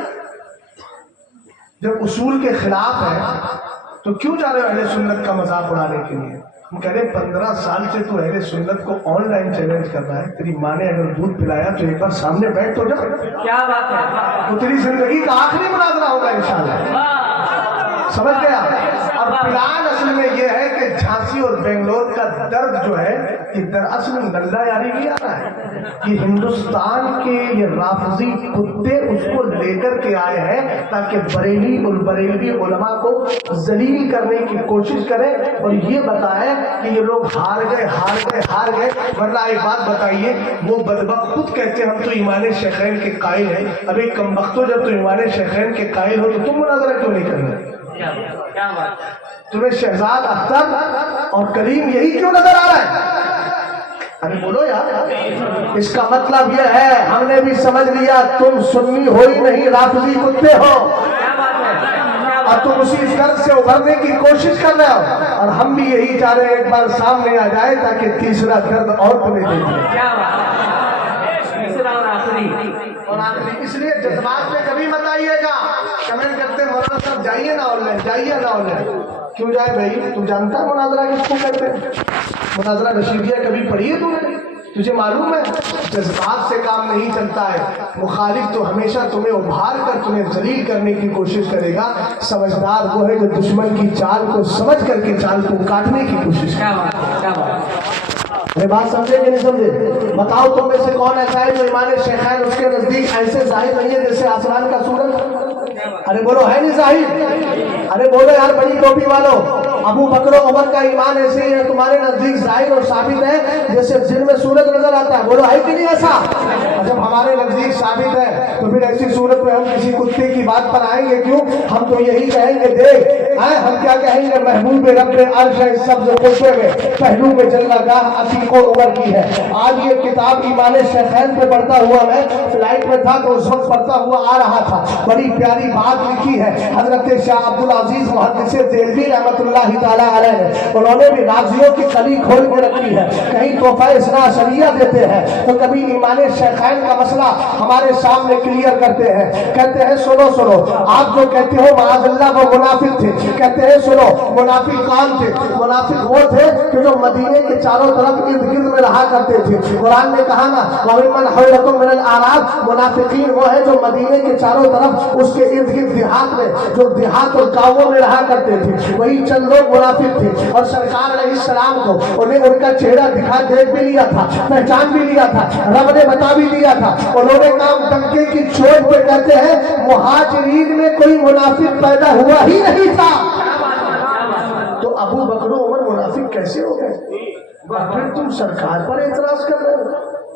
جب اصول کے خلاف ہے تو کیوں جا رہے ہو اہل سنت کا مذاق اڑانے کے لیے؟ ہم کہہ رہے 15 سال سے تو اہل سنت کو آن لائن چیلنج کر رہا ہے. تیری ماں نے اگر دودھ پلایا تو ایک بار سامنے بیٹھ تو جا. کیا بات ہے, تو تیری زندگی کا آخری مناظرہ ہوگا انشاءاللہ. سمجھ گیا. اور پلان اصل میں یہ ہے کہ جھانسی اور بنگلور کا درد جو ہے یہ دراصل نلہ یاری بھی آ رہا ہے. یہ ہندوستان کے یہ رافضی کتے اس کو لے کر کے آئے ہیں تاکہ بریلی اور بریلوی علماء کو ذلیل کرنے کی کوشش کریں اور یہ بتائیں کہ یہ لوگ ہار گئے. ورنہ ایک بات بتائیے, وہ بدبخت خود کہتے ہیں ہم تو ایمان شیخین کے قائل ہیں. اب ایک کم بختو, جب تو ایمان شیخین کے قائل ہو تو تم مناظرہ کیوں نہیں کر رہے؟ تمہیں شہزاد اختر اور کریم یہی کیوں نظر آ رہا ہے؟ ارے بولو یار. اس کا مطلب یہ ہے ہم نے بھی سمجھ لیا تم سنی ہو ہی نہیں, رافضی کتے ہو, اور تم اسی درد سے ابھرنے کی کوشش کر رہے ہو. اور ہم بھی یہی چاہ رہے ہیں ایک بار سامنے آ جائے تاکہ تیسرا درد اور تمہیں دیکھیں. اور اس لیے جذبات میں کبھی مت آئیے گا. کمنٹ کرتے مولانا صاحب جائیے نا آن لائن, جائیے نا آن لائن. کیوں جائے بھائی؟ تو جانتا ہے مناظرہ کس کو کہتے ہیں؟ مناظرہ رشیدیہ کبھی پڑھی ہے تم نے؟ تجھے معلوم ہے جذبات سے کام نہیں چلتا ہے. مخالف تو ہمیشہ تمہیں ابھار کر تمہیں ذلیل کرنے کی کوشش کرے گا. سمجھدار وہ ہے جو دشمن کی چال کو سمجھ کر کے چال کو کاٹنے کی کوشش کرے. بات سمجھے کہ نہیں سمجھے؟ بتاؤ تم میں سے کون ایسا ہے جو ایمان شیخین اس کے نزدیک ایسے ظاہر نہیں ہے جیسے آسمان کا سورج؟ ارے بولو ہے نہیں ظاہر؟ ارے بولو یار بڑی ٹوپی والو, ابو بکر و عمر کا ایمان ایسے ہی ہے تمہارے نزدیک ظاہر اور ثابت ہے جیسے دن میں سورج نظر آتا ہے؟ بولو ہے کہ نہیں ایسا؟ جب ہمارے نزدیک ثابت ہے تو پھر ایسی صورت میں ہم کسی کتے کی بات پر آئیں گے کیوں؟ ہم تو یہی کہیں گے دیکھ, ہم کیا کہیں گے, محبوب رب عرش ہے سبز خوشے میں, پہلو میں جلوہ گاہ عتیق و عمر کی ہے. آج یہ کتاب ایمان شیخین پہ پڑھتا ہوا میں فلائٹ میں تھا تو اس وقت پڑھتا ہوا آ رہا تھا. بڑی پیاری بات لکھی ہے حضرت شاہ عبدالعزیز محدث دہلوی رحمۃ اللہ تعالیٰ علیہ نے. انہوں نے بھی راضیوں کی کلی کھول کے رکھی ہے. کہیں تحفہ اثنا عشریہ دیتے ہیں تو کبھی ایمان شیخین کا مسئلہ ہمارے سامنے کلیئر کرتے ہیں. کہتے ہیں سنو آپ جو کہتے ہو معاذ اللہ وہ منافق تھے. کہتے ہیں سنو منافق کون تھے؟ منافق وہ تھے کہ جو مدینے کے چاروں طرف ارد گرد میں رہا کرتے تھے. قرآن نے کہا نا وَمِمَّنْ حَوْلَكُمْ مِنَ الْأَعْرَابِ, منافقین وہ ہے جو مدینے کے چاروں طرف اس کے ارد گرد دیہات میں, جو دیہات اور گاؤں میں رہا کرتے تھے, وہی چند لوگ منافق تھے. اور سرکار علیہ السلام کو انہیں ان کا چہرہ دکھا دیکھ بھی لیا تھا, پہچان بھی لیا تھا, رب نے بتا بھی دیا تھا. انہوں نے کام ڈنکے کی چوٹ پہ کہتے ہیں مہاجرین میں کوئی منافق پیدا ہوا ہی نہیں تھا. تو ابو بکر و عمر منافق کیسے ہو گئے؟ پھر تم سرکار پر اعتراض کر رہے ہو.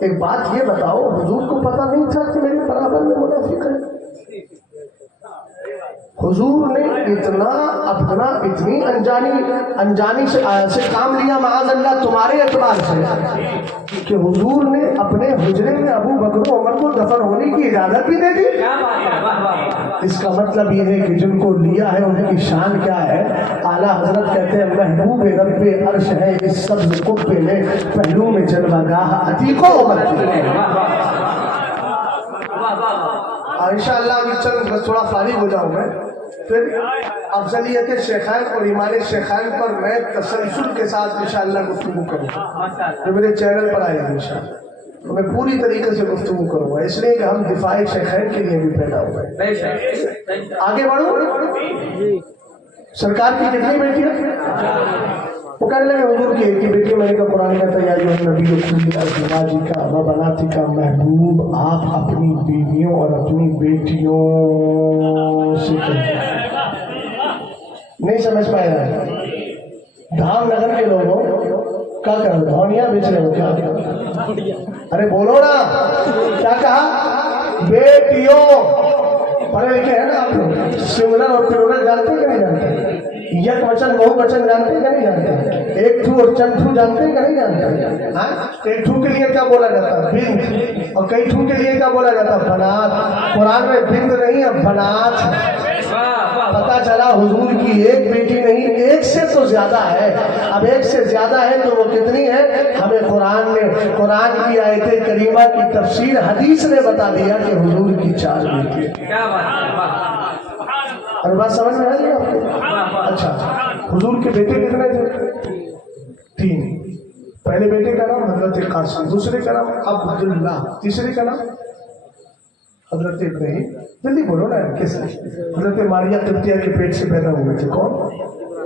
ایک بات یہ بتاؤ, حضور کو پتا نہیں تھا کہ میرے برابر میں منافق ہے؟ حضور نے اتنی انجانی سے کام لیا معاذ اللہ تمہارے اعتبار سے کہ حضور نے اپنے حجرے میں ابو بکر و عمر کو دفن ہونے کی اجازت بھی دے دی. اس کا مطلب یہ ہے کہ جن کو لیا ہے ان کی شان کیا ہے. اعلیٰ حضرت کہتے ہیں محبوب رب عرش ہے اس سبز قبے میں, پہلو میں جلوہ گاہ عتیق و عمر کی. انشاءاللہ ابھی چند بس تھوڑا فارغ ہو جاؤں میں, پھر افضلیت شیخین اور ایمان شیخین پر میں تسلسل کے ساتھ انشاءاللہ گفتگو کروں گا جو میرے چینل پر آئے گا. انشاءاللہ تو میں پوری طریقے سے گفتگو کروں گا, اس لیے کہ ہم دفاع شیخین کے لیے بھی پیدا ہوئے. آگے بڑھوں. سرکار کی کتنی بیٹی ہے؟ وہ کہنے لگے حضور کی ایک ہی بیٹی. میں نے کہا قرآن کہتا ہے یا ایھا النبی قل لازواجک و بناتک, محبوب آپ اپنی بیویوں اور اپنی بیٹیوں سے کہیے. نہیں سمجھ پایا؟ دھام نگر کے لوگوں کیا کر رہے ہو, دھونیاں بیچ رہے ہو کیا؟ ارے بولو نا, کیا کہا؟ بیٹیوں. پڑھے لکھے ہیں نا آپ لوگ, سنگولر اور پلورل جانتے کہ نہیں جانتے؟ یک وچن بہو وچن جانتے کہ نہیں جانتے؟ ایک ٹھو اور چند ٹھو جانتے کہ نہیں جانتے؟ ایک ٹھو کے لیے کیا بولا جاتا ہے؟ بنت. اور کئی ٹھو کے لیے کیا بولا جاتا ہے؟ بنات. قرآن میں بنت نہیں ہے بنات. پتا چلا حضور کی ایک بیٹی نہیں, ایک سے تو زیادہ ہے. اب ایک سے زیادہ ہے تو وہ کتنی ہے؟ ہمیں قرآن کی آیت کریمہ کی تفسیر حدیث نے بتا دیا کہ حضور کی 4 بیٹی. اور بات سمجھ میں آ رہی ہے آپ کو؟ اچھا, حضور کے بیٹے کتنے تھے؟ 3. پہلے بیٹے کا نام حضرت قاسم, دوسرے کا نام عبداللہ, تیسرے کا نام حضرت ابراہیم جلدی بولو نا کس حضرت ماریہ قبطیہ کے پیٹ سے پیدا ہوئے تھے کون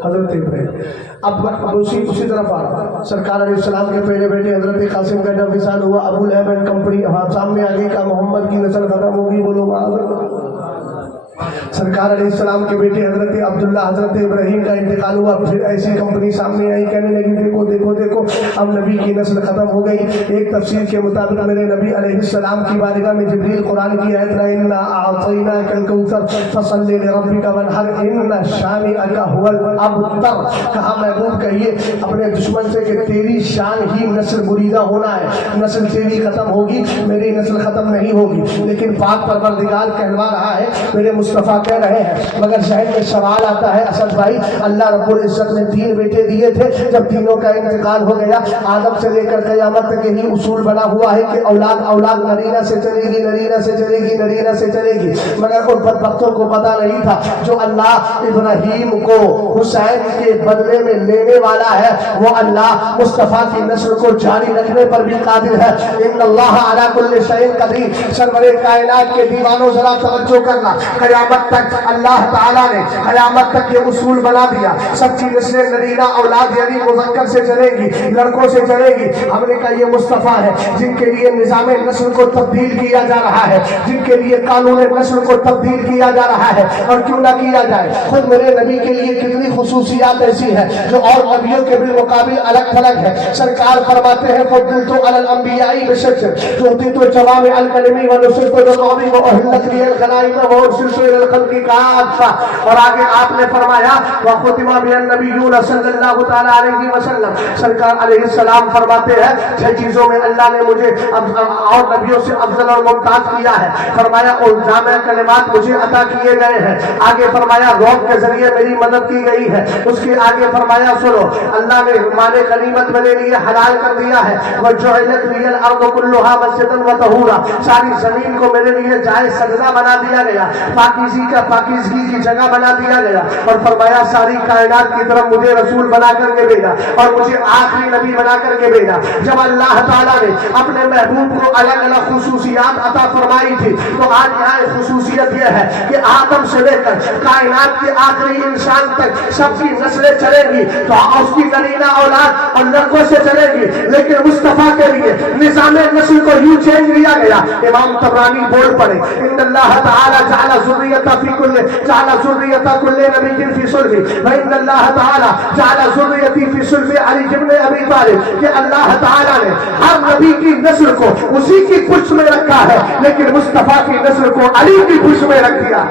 حضرت ابراہیم اب اسی طرف سرکار علیہ السلام کے پہلے بیٹے حضرت قاسم کا جب وصال ہوا ابو لہب اینڈ کمپنی سامنے آگے کا محمد کی نسل ختم ہوگی بولو سرکار علیہ السلام کے بیٹے حضرت عبداللہ حضرت ابراہیم کا انتقال ہوا پھر ایسی کمپنی سامنے آئی کہنے لگی دیکھو دیکھو دیکھو اب نبی کی نسل ختم ہو گئی ایک تفسیر کے مطابق میرے نبی علیہ السلام کی بارگاہ میں جبریل قرآن کی آیت انا اعطیناک الکوثر فصل لربک وانحر ان شانئک هو الابتر کہا محبوب کہیے اپنے دشمن سے کہ تیری شان ہی نسل بریدہ ہونا ہے نسل تیری ختم ہوگی میری نسل ختم نہیں ہوگی لیکن پاک پروردگار کہلوا رہا ہے میرے مصطفیٰ کہہ رہے ہیں مگر ذہن میں سوال آتا ہے اسد بھائی اللہ رب العزت نے 3 بیٹے دیے تھے جب تینوں کا انتقال ہو گیا آدم سے لے کر قیامت تک یہی اصول بنا ہوا ہے کہ اولاد اولاد نرینہ سے چلے گی نرینہ سے چلے گی نرینہ سے چلے گی مگر ان بدبختوں کو پتہ نہیں تھا جو اللہ ابراہیم کو حسین کے بدلے میں لینے والا ہے وہ اللہ مصطفیٰ کی نسل کو جاری رکھنے پر بھی قادر ہے ان اللہ علی کل شیء قدیر سرور کائنات کے دیوانوں ذرا توجہ کرنا قیامت تک اللہ تعالیٰ نے قیامت تک یہ اصول بنا دیا سب کی نسلیں نرینہ اولاد یعنی مذکر سے چلے گی لڑکوں سے چلے گی ہم نے کہا یہ مصطفیٰ ہے جن کے لیے نظام نسل کو تبدیل کیا جا رہا ہے جن کے لیے قانون نسل کو تبدیل کیا جا رہا ہے اور کیوں نہ کیا جائے خود میرے نبی کے لیے کتنی خصوصیات ایسی ہیں جو اور نبیوں کے بالمقابل الگ تھلگ ہے سرکار فرماتے ہیں فضلت علی الانبیاء بشکر جوتی تو جوامع الکلمی و نصرت لقومی و اہلت لی الغنائم و ارسلت الى الخلق کافہ اور آگے آپ نے فرمایا وختم بالنبیون صلی اللہ تعالی علیہ وسلم سرکار علیہ السلام فرماتے ہیں 6 چیزوں میں اللہ نے مجھے اور نبیوں سے افضل اور ممتاز کیا ہے فرمایا اور جامع کلمات مجھے عطا کیے گئے ہیں آگے فرمایا روح کے ذریعے میری مدد کی گئی ہے اس کے آگے فرمایا سنو اللہ نے مال غنیمت میرے لیے حلال کر دیا ہے وجعلت لی الارض كلها مسجدا وطہورا ساری زمین کو میرے لیے جائز سجدہ بنا دیا گیا پاکیزگی کی جگہ بنا دیا گیا اور فرمایا ساری کائنات کی طرف مجھے رسول بنا کر کے بھیجا اور مجھے آخری نبی بنا کر کے بھیجا جب اللہ تعالیٰ نے اپنے محبوب کو الگ الگ خصوصیات عطا فرمائی تھی تو آج یہاں خصوصیت یہ ہے کہ آدم سے لے کر کائنات کے آخری انسان تک سب کی نسلیں چلیں گی تو اس کی نرینہ اولاد اور لڑکوں سے چلیں گی لیکن مصطفیٰ کے لیے نظام نسل کو یوں چینج کیا گیا امام طبرانی بول پڑے ان اللہ تعالیٰ جعل ذریۃ فی کل جعل ذریۃ کل نبی فی صلب وان اللہ تعالیٰ جعل ذریتی فی صلب علی ابن ابی طالب کہ اللہ تعالیٰ نے ہر نبی کی نسل کو اسی کی پشت میں رکھا ہے لیکن مصطفیٰ کی نسل کو علی کی پشت میں رکھ دیا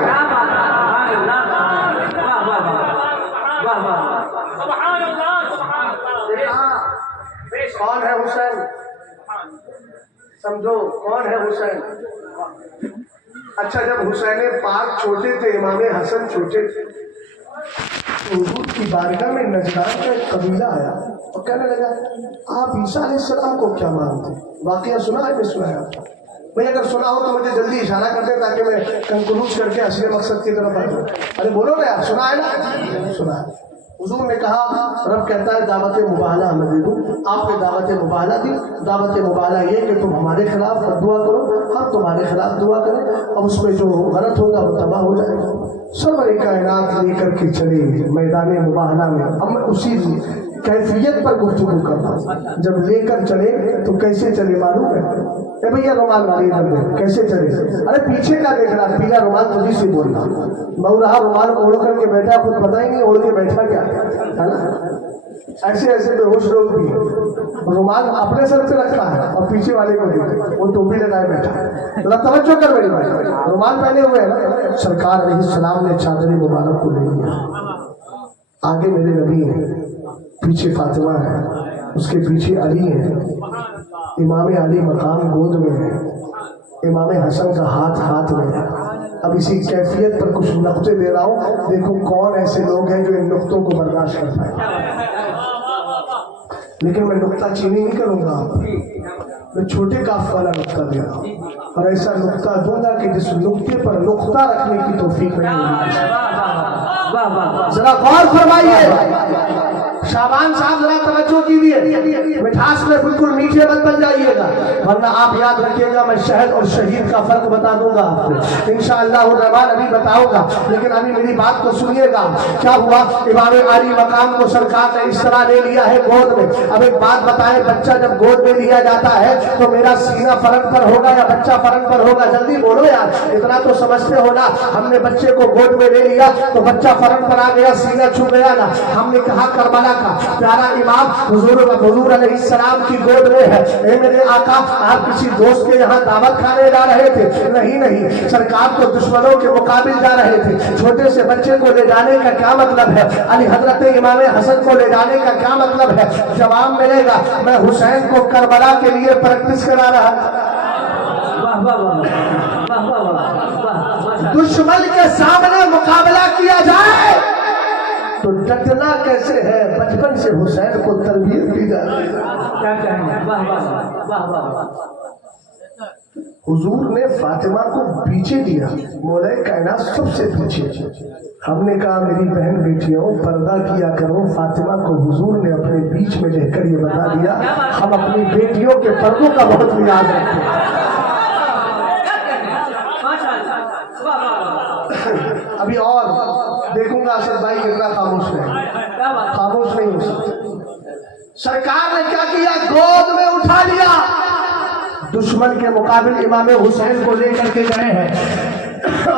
کون ہے حسین سمجھو کون ہے حسین اچھا جب حسین پاک چھوٹے تھے امام حسن چھوٹے تھے حضور کی بارگاہ میں نجران کا ایک قبیلہ آیا اور کہنے لگا آپ عیسیٰ علیہ السلام کو کیا مانتے واقعہ سنا ہے میں سنایا بھئی اگر سنا ہو تو مجھے جلدی اشارہ کر دیں تاکہ میں کنکلوڈ کر کے اصل مقصد کی طرف آ جاؤں ارے بولو نا یار سنا ہے نا سنا ہے حضور نے کہا رب کہتا ہے دعوت مباہلہ ہمیں دے دوں آپ نے دعوت مباہلہ دی دعوت مباہلہ یہ کہ تم ہمارے خلاف دعا کرو ہم تمہارے خلاف دعا کریں اور اس میں جو غلط ہوگا وہ تباہ ہو جائے گا سب کائنات لے کر کے چلے میدان مباہلہ میں اب میں اسی کیفیت پر گفتگو کرتا ہوں جب لے کر چلے تو کیسے چلے معلوم ہے اے بھیا رومال ماری کر کیسے چلے ارے پیچھے کا دیکھ رہا پیلا رومال تجھی سے بول رہا میں رہا رومال اوڑھ کر کے بیٹھا خود پتہ ہی نہیں اوڑھ کے بیٹھا کیا ہے نا ایسے ایسے بے ہوش لوگ بھی رومال اپنے سر پہ رکھا ہے اور پیچھے والے کو دیکھتے وہ ٹوپی لگائے بیٹھا ہے توجہ کر میری بھائی رومال پہنے ہوئے ہیں نا سرکار علیہ السلام نے چادر مبارک کو لے لیا آگے میرے نبی ہیں پیچھے فاطمہ ہے اس کے پیچھے علی ہے امام علی مقام گود میں ہے امام حسن کا ہاتھ میں ہے اب اسی کیفیت پر کچھ نقطے دے رہا ہوں دیکھو کون ایسے لوگ ہیں جو ان نقطوں کو برداشت کر پائے لیکن میں نقطہ چینی نہیں کروں گا میں چھوٹے کاف والا نقطہ دے رہا ہوں اور ایسا نقطہ دوں گا کہ جس نقطے پر نقطہ رکھنے کی توفیق نہیں ہوگی ذرا غور فرمائیے शाबान साहब जरा तवज्जो कीजिए, मिठास में बिल्कुल मीठे मत बन जाइएगा, वरना आप याद रखिएगा मैं शहद और शहीद का फर्क बता दूंगा आपको इंशाअल्लाह रहमान, अभी बताऊंगा। लेकिन अभी मेरी बात को सुनिएगा। क्या हुआ, इमाम आली मकाम को सरकार ने इस तरह ले लिया है गोद में। अब एक बात बताएं, बच्चा जब गोद में लिया जाता है तो मेरा सीना फरन पर होगा या बच्चा फरन पर होगा? जल्दी बोलो यार, इतना तो समझते हो ना। हमने बच्चे को गोद में ले लिया तो बच्चा फरन पर आ गया, सीना छू गया ना। हमने कहा करबला का प्यारा इमाम हुजूर अलैहिस्सलाम की गोद में है। ए मेरे आका, आप किसी दोस्त के यहाँ दावत खाने जा रहे थे? नहीं, सरकार तो दुश्मनों के मुकाबिल जा रहे थे। छोटे से बच्चे को ले जाने का क्या मतलब है? अली हजरत इमाम हसन को ले जाने का क्या मतलब है? जवाब मिलेगा, मैं हुसैन को करबला के लिए प्रैक्टिस करा रहा। दुश्मन के सामने मुकाबला किया जाए तो डटना कैसे है? बचपन से हुसैन को तरबियत दी जा रही है। क्या कहेंगे? वाह वाह वाह वाह। हुजूर ने फातिमा को पीछे दिया, मौलाए कायनात सबसे पीछे। हमने कहा मेरी बहन बेटियों, पर्दा किया करो। फातिमा को हुजूर ने अपने बीच में रहकर ये बता दिया, हम अपनी बेटियों के पर्दों का बहुत याद रखते हैं। अभी और देखूंगा असद भाई कितना खामोश नहीं हो सकते। सरकार ने क्या किया, गोद में उठा लिया। दुश्मन के मुकाबिल इमाम हुसैन को लेकर के गए हैं।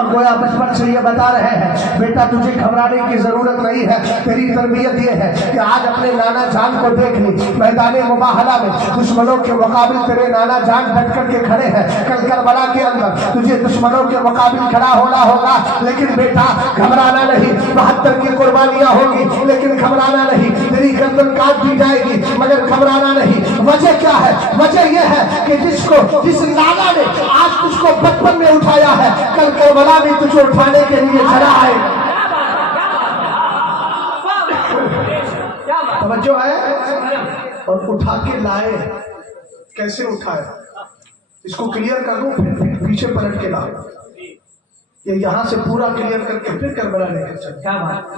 गोया बचपन से ये बता रहे हैं, बेटा तुझे घबराने की जरूरत नहीं है, तेरी तरबियत ये है कि आज अपने नाना जान को देख ली मैदान मुबाहला में। दुश्मनों के मुकाबिल तेरे नाना जान डट करके खड़े हैं। कल करबला के अंदर तुझे दुश्मनों के मुकाबिल खड़ा होना होगा, लेकिन बेटा घबराना नहीं। 72 की कुर्बानियां होगी लेकिन घबराना नहीं। तेरी गर्दन काट दी जाएगी मगर घबराना नहीं। वजह क्या है? वजह यह है कि जिस नाना ने आज तुझको बचपन में उठाया है, कल करबला भी तुझे उठाने के लिए खड़ा है। तवज्जो है? और उठा के लाए, कैसे उठाए इसको क्लियर कर दूं, फिर पीछे पलट के लाओ। ये यहाँ से पूरा क्लियर करके फिर करबला लेकर चल,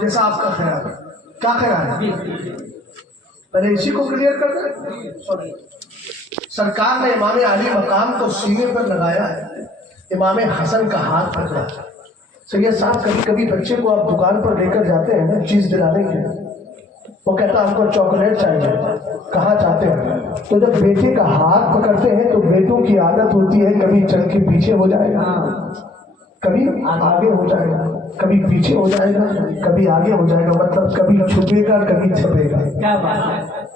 जैसा आपका ख्याल है। क्या ख्याल है? पहले इसी को क्लियर कर दे। सरकार ने इमाम अली मकाम को सीने पर लगाया है, इमाम हसन का हाथ पकड़ा। सैयद साहब, कभी कभी बच्चे को आप दुकान पर लेकर जाते हैं ना चीज दिलाने के, वो कहता हमको चॉकलेट चाहिए, कहाँ चाहते हैं? तो जब बेटे का हाथ पकड़ते हैं तो बेटों की आदत होती है कभी चल के पीछे हो जाएगा, कभी आगे हो जाएगा, कभी पीछे हो जाएगा, कभी आगे हो जाएगा। मतलब कभी छुपेगा कभी छपेगा। क्या बात है?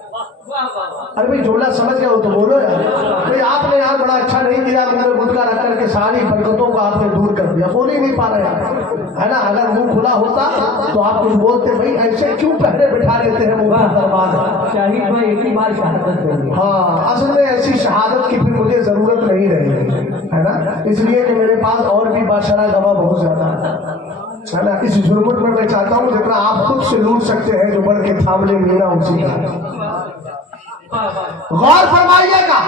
अरे भाई जोड़ा समझ गए हो तो बोलो यार। भाई आपने यार बड़ा अच्छा नहीं किया, मुझे गुटका रख करके सारी बरकतों को आपने दूर कर दिया। बोल ही नहीं पा रहे है ना। अगर मुंह खुला होता तो आप कुछ बोलते, भाई ऐसे क्यों पहले बिठा लेते हैं मुंह पर बर्बाद। चाहिए तो एक ही बार शहादत देंगे। हाँ, असल में ऐसी शहादत की फिर मुझे जरूरत नहीं रहेगी, है ना। इसलिए कि मेरे पास और भी बादशाह गवाह बहुत ज्यादा है ना। इस जुर्मत में मैं चाहता हूँ जितना आप खुद से लूट सकते हैं, जो बढ़ के थामले मीना उसी का। गौर फरमाइएगा,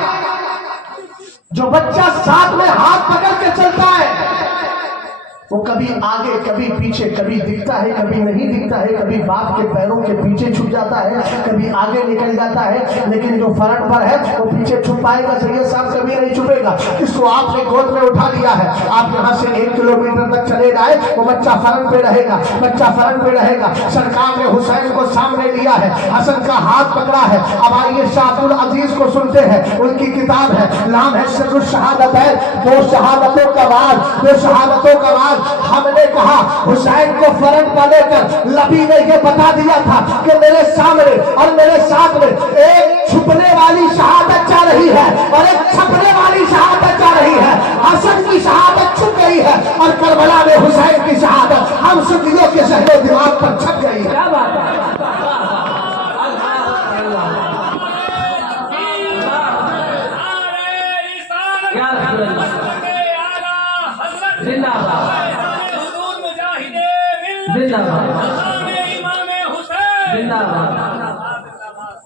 जो बच्चा साथ में हाथ पकड़ के चलता है वो कभी आगे कभी पीछे, कभी दिखता है कभी नहीं दिखता है, कभी बाप के पैरों के पीछे छुप जाता है, कभी आगे निकल जाता है, लेकिन जो फ्रंट पर है वो पीछे छुप पाएगा। सैयद साहब कभी नहीं छुपेगा। इसको आपने गोद में उठा लिया है, आप यहाँ से 1 किलोमीटर तक चले जाए वो बच्चा फ्रंट पे रहेगा, बच्चा फ्रंट पे रहेगा। सरकार ने हुसैन को सामने लिया है, हसन का हाथ पकड़ा है। अब आइए शाह अब्दुल अजीज को सुनते हैं, उनकी किताब है, नाम है सिर्रुल शहादत है, 2 शहादतों का राज, 2 शहादतों का राज। हमने कहा हुसैन को फरन पर लेकर नबी ने ये बता दिया था कि मेरे सामने और मेरे साथ में एक छुपने वाली शहादत जा रही है और एक छपने वाली शहादत जा रही है। हसन की शहादत छुप गई है और करबला में हुसैन की शहादत हम सुन्नियों के ज़हन दिमाग पर छप गई है। क्या बात है?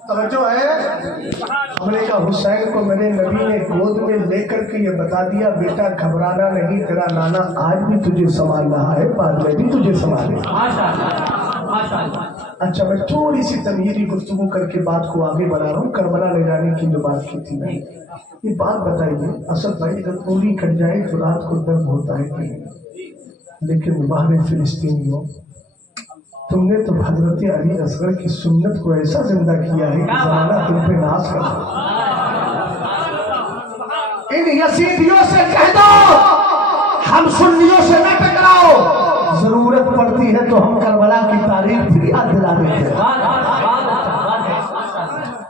तवज्जो है। हमने कहा हुसैन को मेरे नबी ने गोद में लेकर के ये बता दिया, बेटा घबराना नहीं, तेरा नाना आज भी तुझे संभाल रहा है, बाद में भी तुझे संभालेगा। अच्छा, मैं थोड़ी सी तमीरी गुफ्तगू करके बात को आगे बढ़ा रहा हूँ। करबला ले जाने की जो बात की थी मैं, ये बात बताइए असद भाई, अगर पूरी कट जाए तो रात को दर्द होता है कि नहीं? लेकिन बाहर फिलिस्तीनियों, तुमने तो हजरत अली असगर की सुन्नत को ऐसा जिंदा किया है कि जमाना तुम पे नाज कर रहा है। इन यजीदियों से कह दो हम सुन्नियों से न टकराओ, जरूरत पड़ती है तो हम करबला की तारीफ भी याद दिला देते हैं।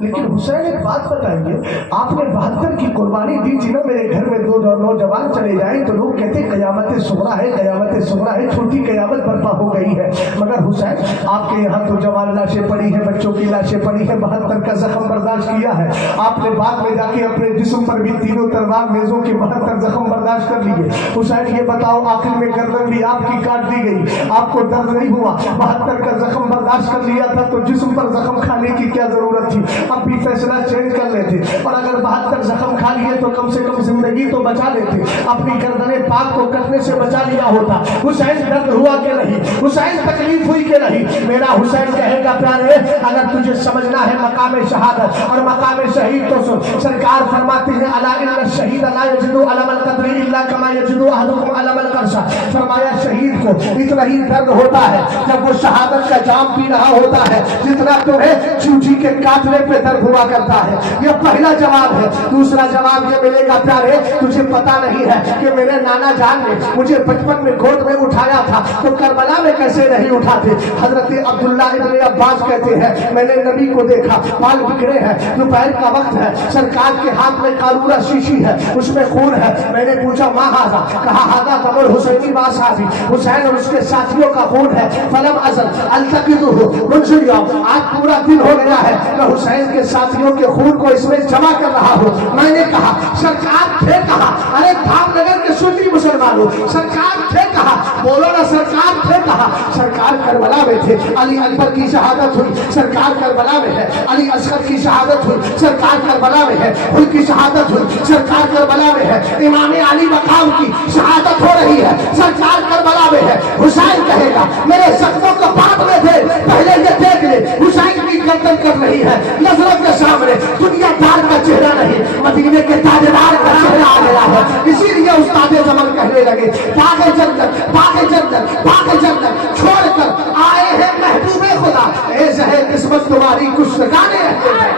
लेकिन हुसैन एक बात बताइए, आपने 72 की कुर्बानी दी थी ना, मेरे घर में 2 नौजवान चले जाए तो लोग कहते कयामत सुगरा है, कयामत सुगरा है, छोटी कयामत बर्पा हो गई है। मगर हुसैन आपके यहाँ तो जवान लाशें पड़ी हैं, बच्चों की लाशें पड़ी हैं, 72 का जख्म बर्दाश्त किया है आपने। बाद में जाके अपने जिस्म पर भी तीनों तलवार मेजों के 72 जख्म बर्दाश्त कर लिए। हुसैन ये बताओ, आखिर में गर्दन भी आपकी काट दी गई, आपको दर्द नहीं हुआ? 72 का जख्म बर्दाश्त कर लिया था तो जिस्म पर जख्म खाने की क्या जरूरत थी? अब भी फैसला चेंज कर लेते, और अगर 72 जख्म खा लिए तो कम से कम जिंदगी तो बचा लेते, अपनी गर्दने पाक को कटने से बचा लिया होता। हुसैन दर्द हुआ कि नहीं? हुसैन तकलीफ हुई कि नहीं? मेरा हुसैन कहेगा प्यारे, अगर तुझे समझना है मकाम शहादत और मकाम शहीद तो सुन। सरकार फरमाते हैं अला इन्ना शहीद ला यजिदु अलमल कद्री इल्ला कमा यजिदु अहदुकुम अलमल करशा। फरमाया शहीद को इतना ही दर्द होता है जब वो शहादत का जाम पी रहा होता है जितना तुम्हें चूची के काटने पे दर्द हुआ करता है। ये पहला जवाब है। दूसरा जवाब ये मिलेगा प्यारे, तुझे पता नहीं है कि मेरे नाना जान ने मुझे बचपन में गोद में उठाया था तो करबला में कैसे नहीं उठाते? हजरत अब्दुल्ला इब्न अब्बास कहते हैं मैंने नबी को देखा, बाल बिखरे हैं, दोपहर का वक्त है, सरकार के हाथ में कारूरा शीशी है, उसमें खून है। मैंने पूछा माँ हाजा, कहा हाजा कमर हुसैनी बासाबी, हुसैन और उसके साथियों का खून है। फलम अजल अल्तकिदुहु मुंशि यौम, आज पूरा दिन हो गया है मैं हुसैन के साथियों के खून को इसमें जमा कर रहा हूँ। मैंने कहा सरकार थे कहा, अरे भावनगर के सुन्नी मुसलमानों, सरकार थे कहा, बोलो ना सरकार थे कहा। सरकार करबला में थे, अली अकबर की शहादत हुई, सरकार करबला में है। अली असगर की शहादत हुई, सरकार करबला में है। उनकी शहादत हुई, सरकार करबला में है। इमाम अली मकाम की शहादत हो रही है, सरकार करबला में है। हुसैन कहेगा मेरे जख्मों को बांध में थे, पहले ये देख ले हुसैन की गर्दन कर रही है नजरों के सामने, दुनियादार का चेहरा नहीं मदीने के ताजदार का चेहरा आ गया है। इसीलिए उस्ताद ज़मान कहने लगे बाग़े जन्नत बाग़े जन्नत बाग़े जन्नत छोड़कर आए हैं महबूबे खुदा, ऐसे है किस्मत तुम्हारी कुछ ठिकाने रहते हैं।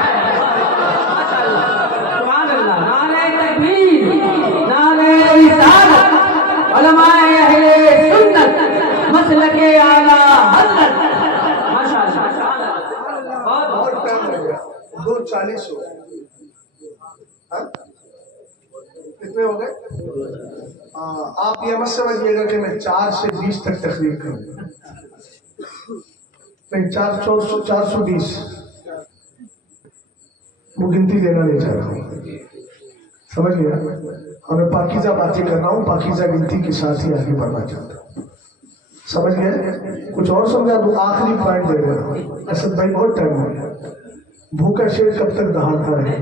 नारे तकबीर, नारे रिसालत, उलमाए अहले सुन्नत, मसलके आला हज़रत। और टाइम लगेगा, 2:40 हो गए। कितने हो गए? आप ये मत समझिएगा कि मैं 4 से 20 तक तकरीर करूँ, नहीं 420 वो गिनती लेना नहीं चाह रहा हूँ, समझ गया? हमें पाकीज़ा बातें कर रहा हूँ, पाकीज़ा गिनती के साथ ही आगे बढ़ना चाहता हूँ, समझ गए? कुछ और समझा तो आखिरी पॉइंट दे रहा हूँ। असद भाई बहुत टाइम हो गया, भूखा शेर कब तक दहाड़ता रहे?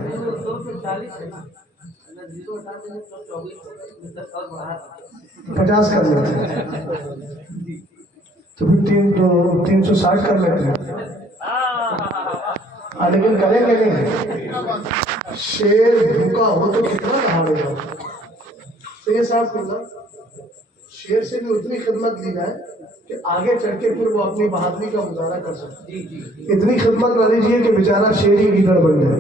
50 कर लेते हैं तो फिर 360 कर लेते हैं। लेकिन करेंगे नहीं, शेर भूखा हो तो कितना दहाड़ेगा? तो ये साहब शेर से भी उतनी खिदमत ली जाए कि आगे चढ़ के फिर वो अपनी बहादुरी का मुजाहरा कर सके। इतनी खिदमत न लीजिए कि बेचारा शेर ही गिदड़ बन जाए।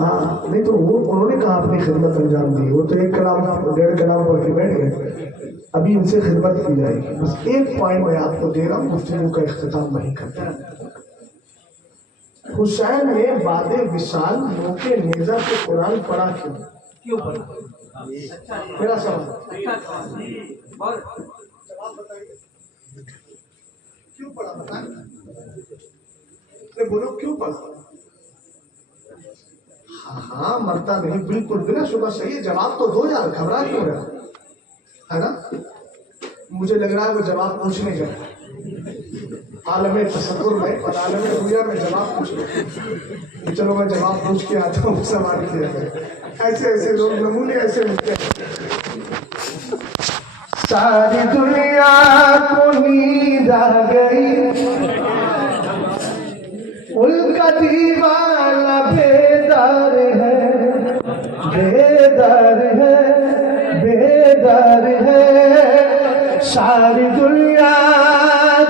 हाँ, नहीं तो वो उन्होंने कहा अपनी खिदमत अंजाम दी, वो तो 1 कलाम 1.5 कलाम पढ़ के बैठ गए। अभी इनसे खिदमत की जाएगी। बस एक पॉइंट मैं आपको दे रहा हूँ, गुफ्तगू का इख्तिताम नहीं करता। हुसैन ने बादे विसाल मौके नेज़ा से कुरान पढ़ा क्यों पढ़ा? मेरा सवाल जवाब बताइए, क्यों पढ़ा? बताएं, बोलो क्यों पढ़ा? हाँ, मरता नहीं, बिल्कुल बिना शुबह सही है। जवाब तो दो यार, घबरा क्यों रहा है ना? मुझे लग रहा है वो जवाब पूछने जाए आलम तसव्वुर में और आलम दुनिया में जवाब पूछ रहे। चलो मैं जवाब पूछ के आता हूँ, सवाल किया है। ऐसे ऐसे लोग नमूने ऐसे मिलते हैं। सारी दुनिया को नींद नींद आ गई उनका दीवाना बेदार है बेदार है बेदार है सारी दुनिया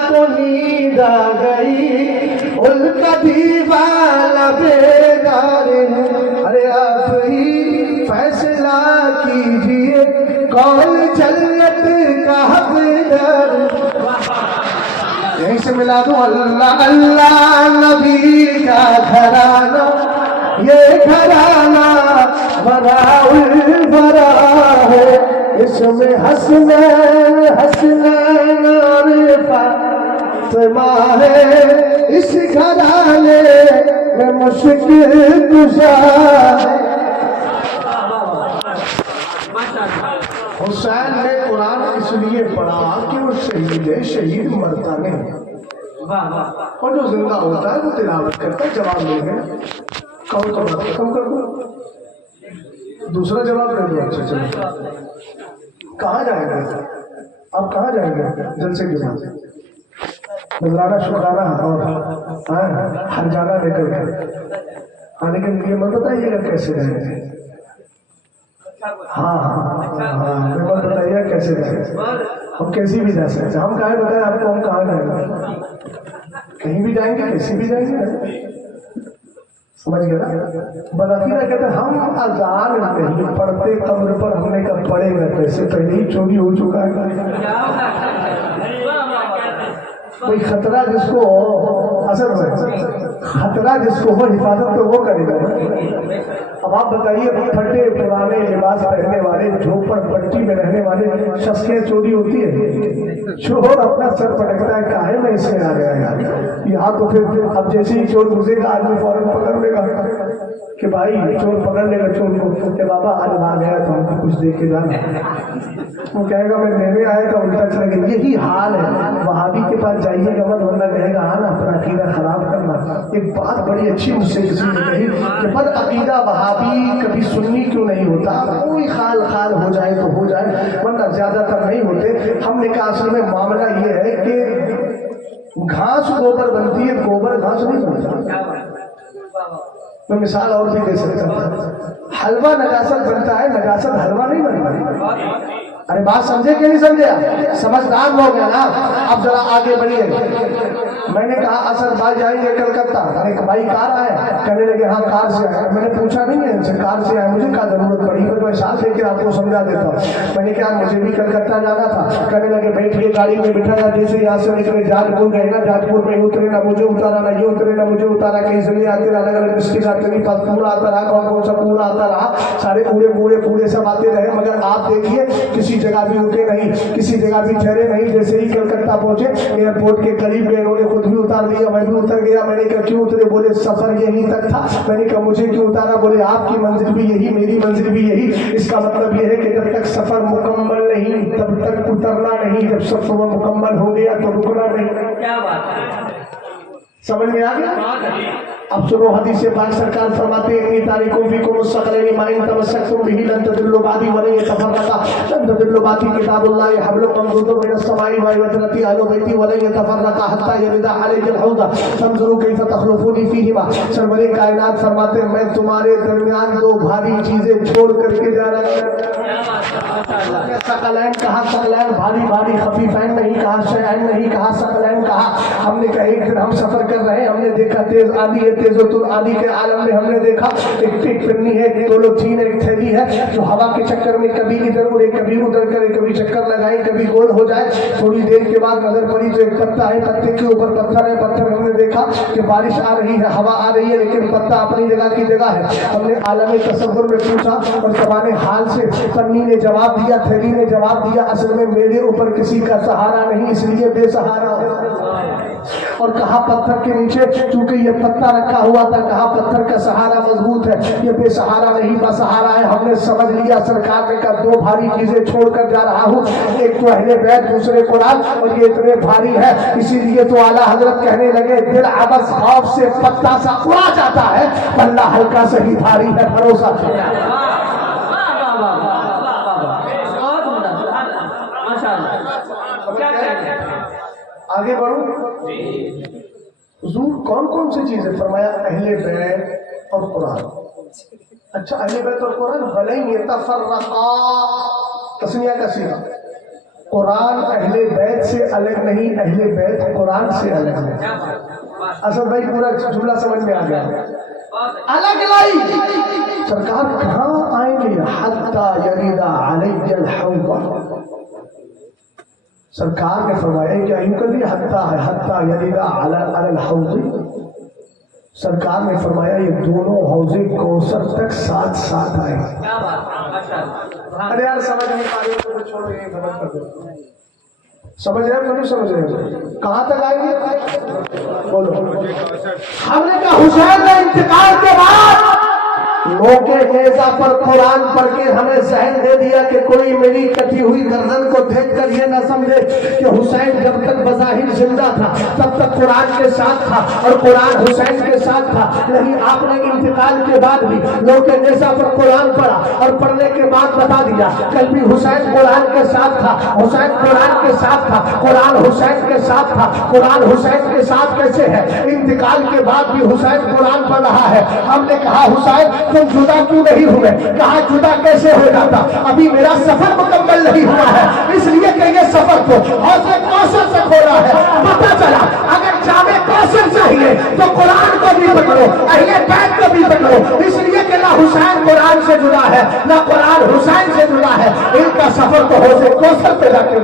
को नींद आ गई उनका दीवाना बेदार है अरे आप ही फैसला कीजिए कौन जन्नत का हकदार यहीं से मिला दूं अल्लाह अल्लाह नबी का घराना ये घराना बराउल बरा है इसमें हसनैन हसनैन और फातिमा है इस घराने में मुश्किल कुशा हुसैन ने कुरान इसलिए पढ़ा कि वो शहीद है शहीद मरता नहीं और जो जिंदा होता है वो तिलावत करता है जवाब देंगे कौन तो बात खत्म कर दो दूसरा जवाब दे दो अच्छा चलो कहाँ जाएंगे आप कहाँ जाएंगे जलसे के बाद नजराना शुक्राना और हर जाना लेकर लेकिन ये मत बताइएगा कैसे रहेंगे हाँ मैं बताइए कैसे जाए हम कैसी भी जा सकते हम कहाँ बताए आपको हम कहाँ जाएंगे कहीं भी जाएंगे कैसे भी जाएंगे समझ गया ना बदअकीदा कहते हम अजान नहीं पढ़ते कब्र पर हमने कब पढ़ेगा कैसे पहले ही चोरी हो चुका है कोई खतरा जिसको असर हो खतरा जिसको हो हिफाजत तो वो करेगा। अब आप बताइए फटे पुराने लिबास पहनने वाले झोपड़ पट्टी में रहने वाले शख्स की चोरी होती है चोर अपना सर पटकता है काहे में इसमें आ गया यार यहाँ तो फिर अब जैसे ही चोर घुसेगा आदमी फौरन पकड़ लेगा कि भाई चोर पकड़ लेगा चोर को कि बाबा आज आ गया तो हमको कुछ दे के जाना वो कहेगा मैं लेने आया था उल्टा चलेगा यही हाल है वहाबी के पास जाइएगा मत वरना कहेगा आना अपना अकीदा खराब करना। एक बात बड़ी अच्छी मुझसे किसी ने कही कि बद अकीदा वहाबी कभी सुन्नी क्यों नहीं होता कोई खाल खाल हो जाए तो हो जाए वरना ज्यादातर नहीं होते। हमने कहा असल में मामला ये है कि घास गोबर बनती है गोबर घास नहीं बनता। मैं मिसाल और भी दे सकता हूँ हलवा नजासत बनता है नजासत हलवा नहीं बनता। अरे बात समझे कि नहीं समझे समझदार लोग हैं ना। अब जरा आगे बढ़िए मैंने कहा असर भाई जाएंगे कलकत्ता अरे भाई कार आए कहने लगे हाँ कार से आए मैंने पूछा नहीं है इनसे कार से आए मुझे क्या जरूरत पड़ी मैं साथ लेकर आपको समझा देता हूँ। मैंने कहा मुझे भी कलकत्ता जाना था कहने लगे बैठिए गाड़ी में बिठा था जैसे यहाँ से निकले जाजपुर गए ना जाजपुर में उतरे ना मुझे उतारा ना ये उतरे ना मुझे उतारा कहीं से भी आते अलग अलग डिस्ट्रिक्ट आते नहीं पूरा आता रहा कौन कौन सा पूरा आता रहा सारे पूरे सब आते रहे मगर आप देखिए किसी जगह भी रुके नहीं किसी जगह भी ठहरे नहीं। जैसे ही कलकत्ता पहुंचे एयरपोर्ट के करीब में इन्होंने खुद भी उतार दिया मैं भी उतर गया। मैंने कहा क्यों उतरे बोले सफर यहीं तक था। मैंने कहा मुझे क्यों उतारा बोले आपकी मंजिल भी यही मेरी मंजिल भी यही। इसका मतलब यह है कि जब तक सफर मुकम्मल नहीं तब तक उतरना नहीं जब सफर मुकम्मल हो गया तो रुकना नहीं। क्या बात है समझ में आ गया। अब सुनो हदीस पाक सरकार फरमाते हैं इतनी तारीखों भी को मुस्तक़िल माइन तमस्सकतुम बिही लन तदिल्लु बादी व लन यतफर्रका लन तदिल्लु बादी किताबुल्लाह हब्लुम ममदूदुम मिनस समाई व यतरती अहलु बैती व लन यतफर्रका हत्ता यरिदा अलैहिल हौद फंजुरू कैफ तखलुफूनी फीहिमा। सरवरे कायनात फरमाते हैं मैं तुम्हारे दरमियान दो भारी चीजें छोड़ करके जा रहा हूं। सकलैन कहा सकलैन भारी भारी खफीफैन नहीं कहा शैन नहीं कहा सकलैन कहा। हमने कहा एक दिन हम सफर कर रहे हैं हमने देखा तेज आंधी है तेज़ुल आंधी के आलम में हमने देखा एक पिन्नी है दो तीन एक थैली है जो हवा के चक्कर में कभी इधर उड़े कभी उधर करे कभी चक्कर लगाए कभी गोल हो जाए। थोड़ी देर के बाद नजर पड़ी तो एक पत्ता है पत्ते के ऊपर पत्थर है पत्थर हमने देखा कि बारिश आ रही है हवा आ रही है लेकिन पत्ता अपनी जगह की जगह है। हमने आलम तसव्वुर में पूछा और ज़बाने हाल से पन्नी ने जवाब दिया थैली ने जवाब दिया असल में मेरे ऊपर किसी का सहारा नहीं इसलिए बेसहारा हो। और कहा पत्थर के नीचे चूंकि ये पत्ता रखा हुआ था कहा पत्थर का सहारा मजबूत है ये बेसहारा नहीं बसहारा है। हमने समझ लिया सरकार ने कहा दो भारी चीजें छोड़कर जा रहा हूँ एक तो अहले बैत दूसरे कुरान और ये इतने भारी है इसीलिए तो आला हजरत कहने लगे दिल अबस खौफ से पत्ता सा उड़ा जाता है पल्ला हल्का से ही भारी है भरोसा। आगे बढ़ूं? हुजूर कौन कौन सी चीजें फरमाया? अहले बैत और कुरान। अच्छा, अहले बैत और कुरान भले ही यतफर्रका, तस्निया का सीगा। कुरान अहले बैत से अलग नहीं, अहले बैत कुरान से अलग है। असद भाई पूरा जुमला समझ में आ गया। अलग लाई सरकार कहाँ आएंगे? हत्ता यरीदा अलैयल हौद। सरकार ने फरमाया क्या यूं कर दिया? हत्ता है, हत्ता यरीदा अलल हौद। सरकार ने फरमाया ये दोनों हौजे कौसर तक साथ साथ आए। अरे यार समझ नहीं पा रहे हो तो छोड़ ये समझ कर दो। समझ रहे हो? नहीं समझ रहे हो? कहाँ तक आएंगे? बोलो। हमने कहा हुसैन का इंतकाल के बाद लोके नेज़ा पर कुरान पढ़ के हमें जहन दे दिया कि कोई मेरी कटी हुई गर्दन को देखकर ये न समझे कि हुसैन जब तक बज़ाहिर जिंदा था तब तक कुरान के साथ था और कुरान हुसैन के साथ था। नहीं, आपने इंतकाल के बाद भी लोके नेज़ा पर कुरान पढ़ा और पढ़ने के बाद बता दिया कल भी हुसैन कुरान के साथ था, हुसैन कुरान के साथ था, कुरान हुसैन के साथ था। कुरान हुसैन के साथ कैसे है? इंतकाल के बाद भी हुसैन कुरान पढ़ रहा है। हमने कहा हुसैन तुम जुदा क्यों नहीं हुए? कहा जुदा कैसे हो जाता? अभी मेरा सफर मुकम्मल नहीं हुआ है, इसलिए कि ये सफर को हौसले कौशल से खोला है। पता चला अगर जामे कौशल चाहिए तो कुरान को भी पकड़ो, अहले बैत को भी पकड़ो, इसलिए कि ना हुसैन कुरान से जुड़ा है ना कुरान हुसैन से जुड़ा है। इनका सफर तो हौसले कौशल पे जाके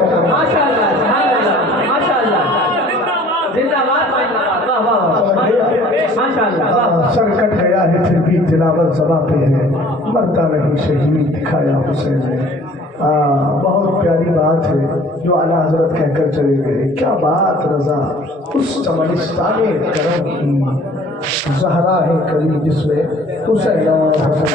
सर कट गया है फिर भी तिलावत ज़बां पे है, मरता नहीं शहीद दिखाया हुसैन ने। बहुत प्यारी बात है जो आला हजरत कहकर चले गए। क्या बात रजा उस चमनिस्ताने करम की, ज़हरा है करीब जिसमें हुसैन और हसन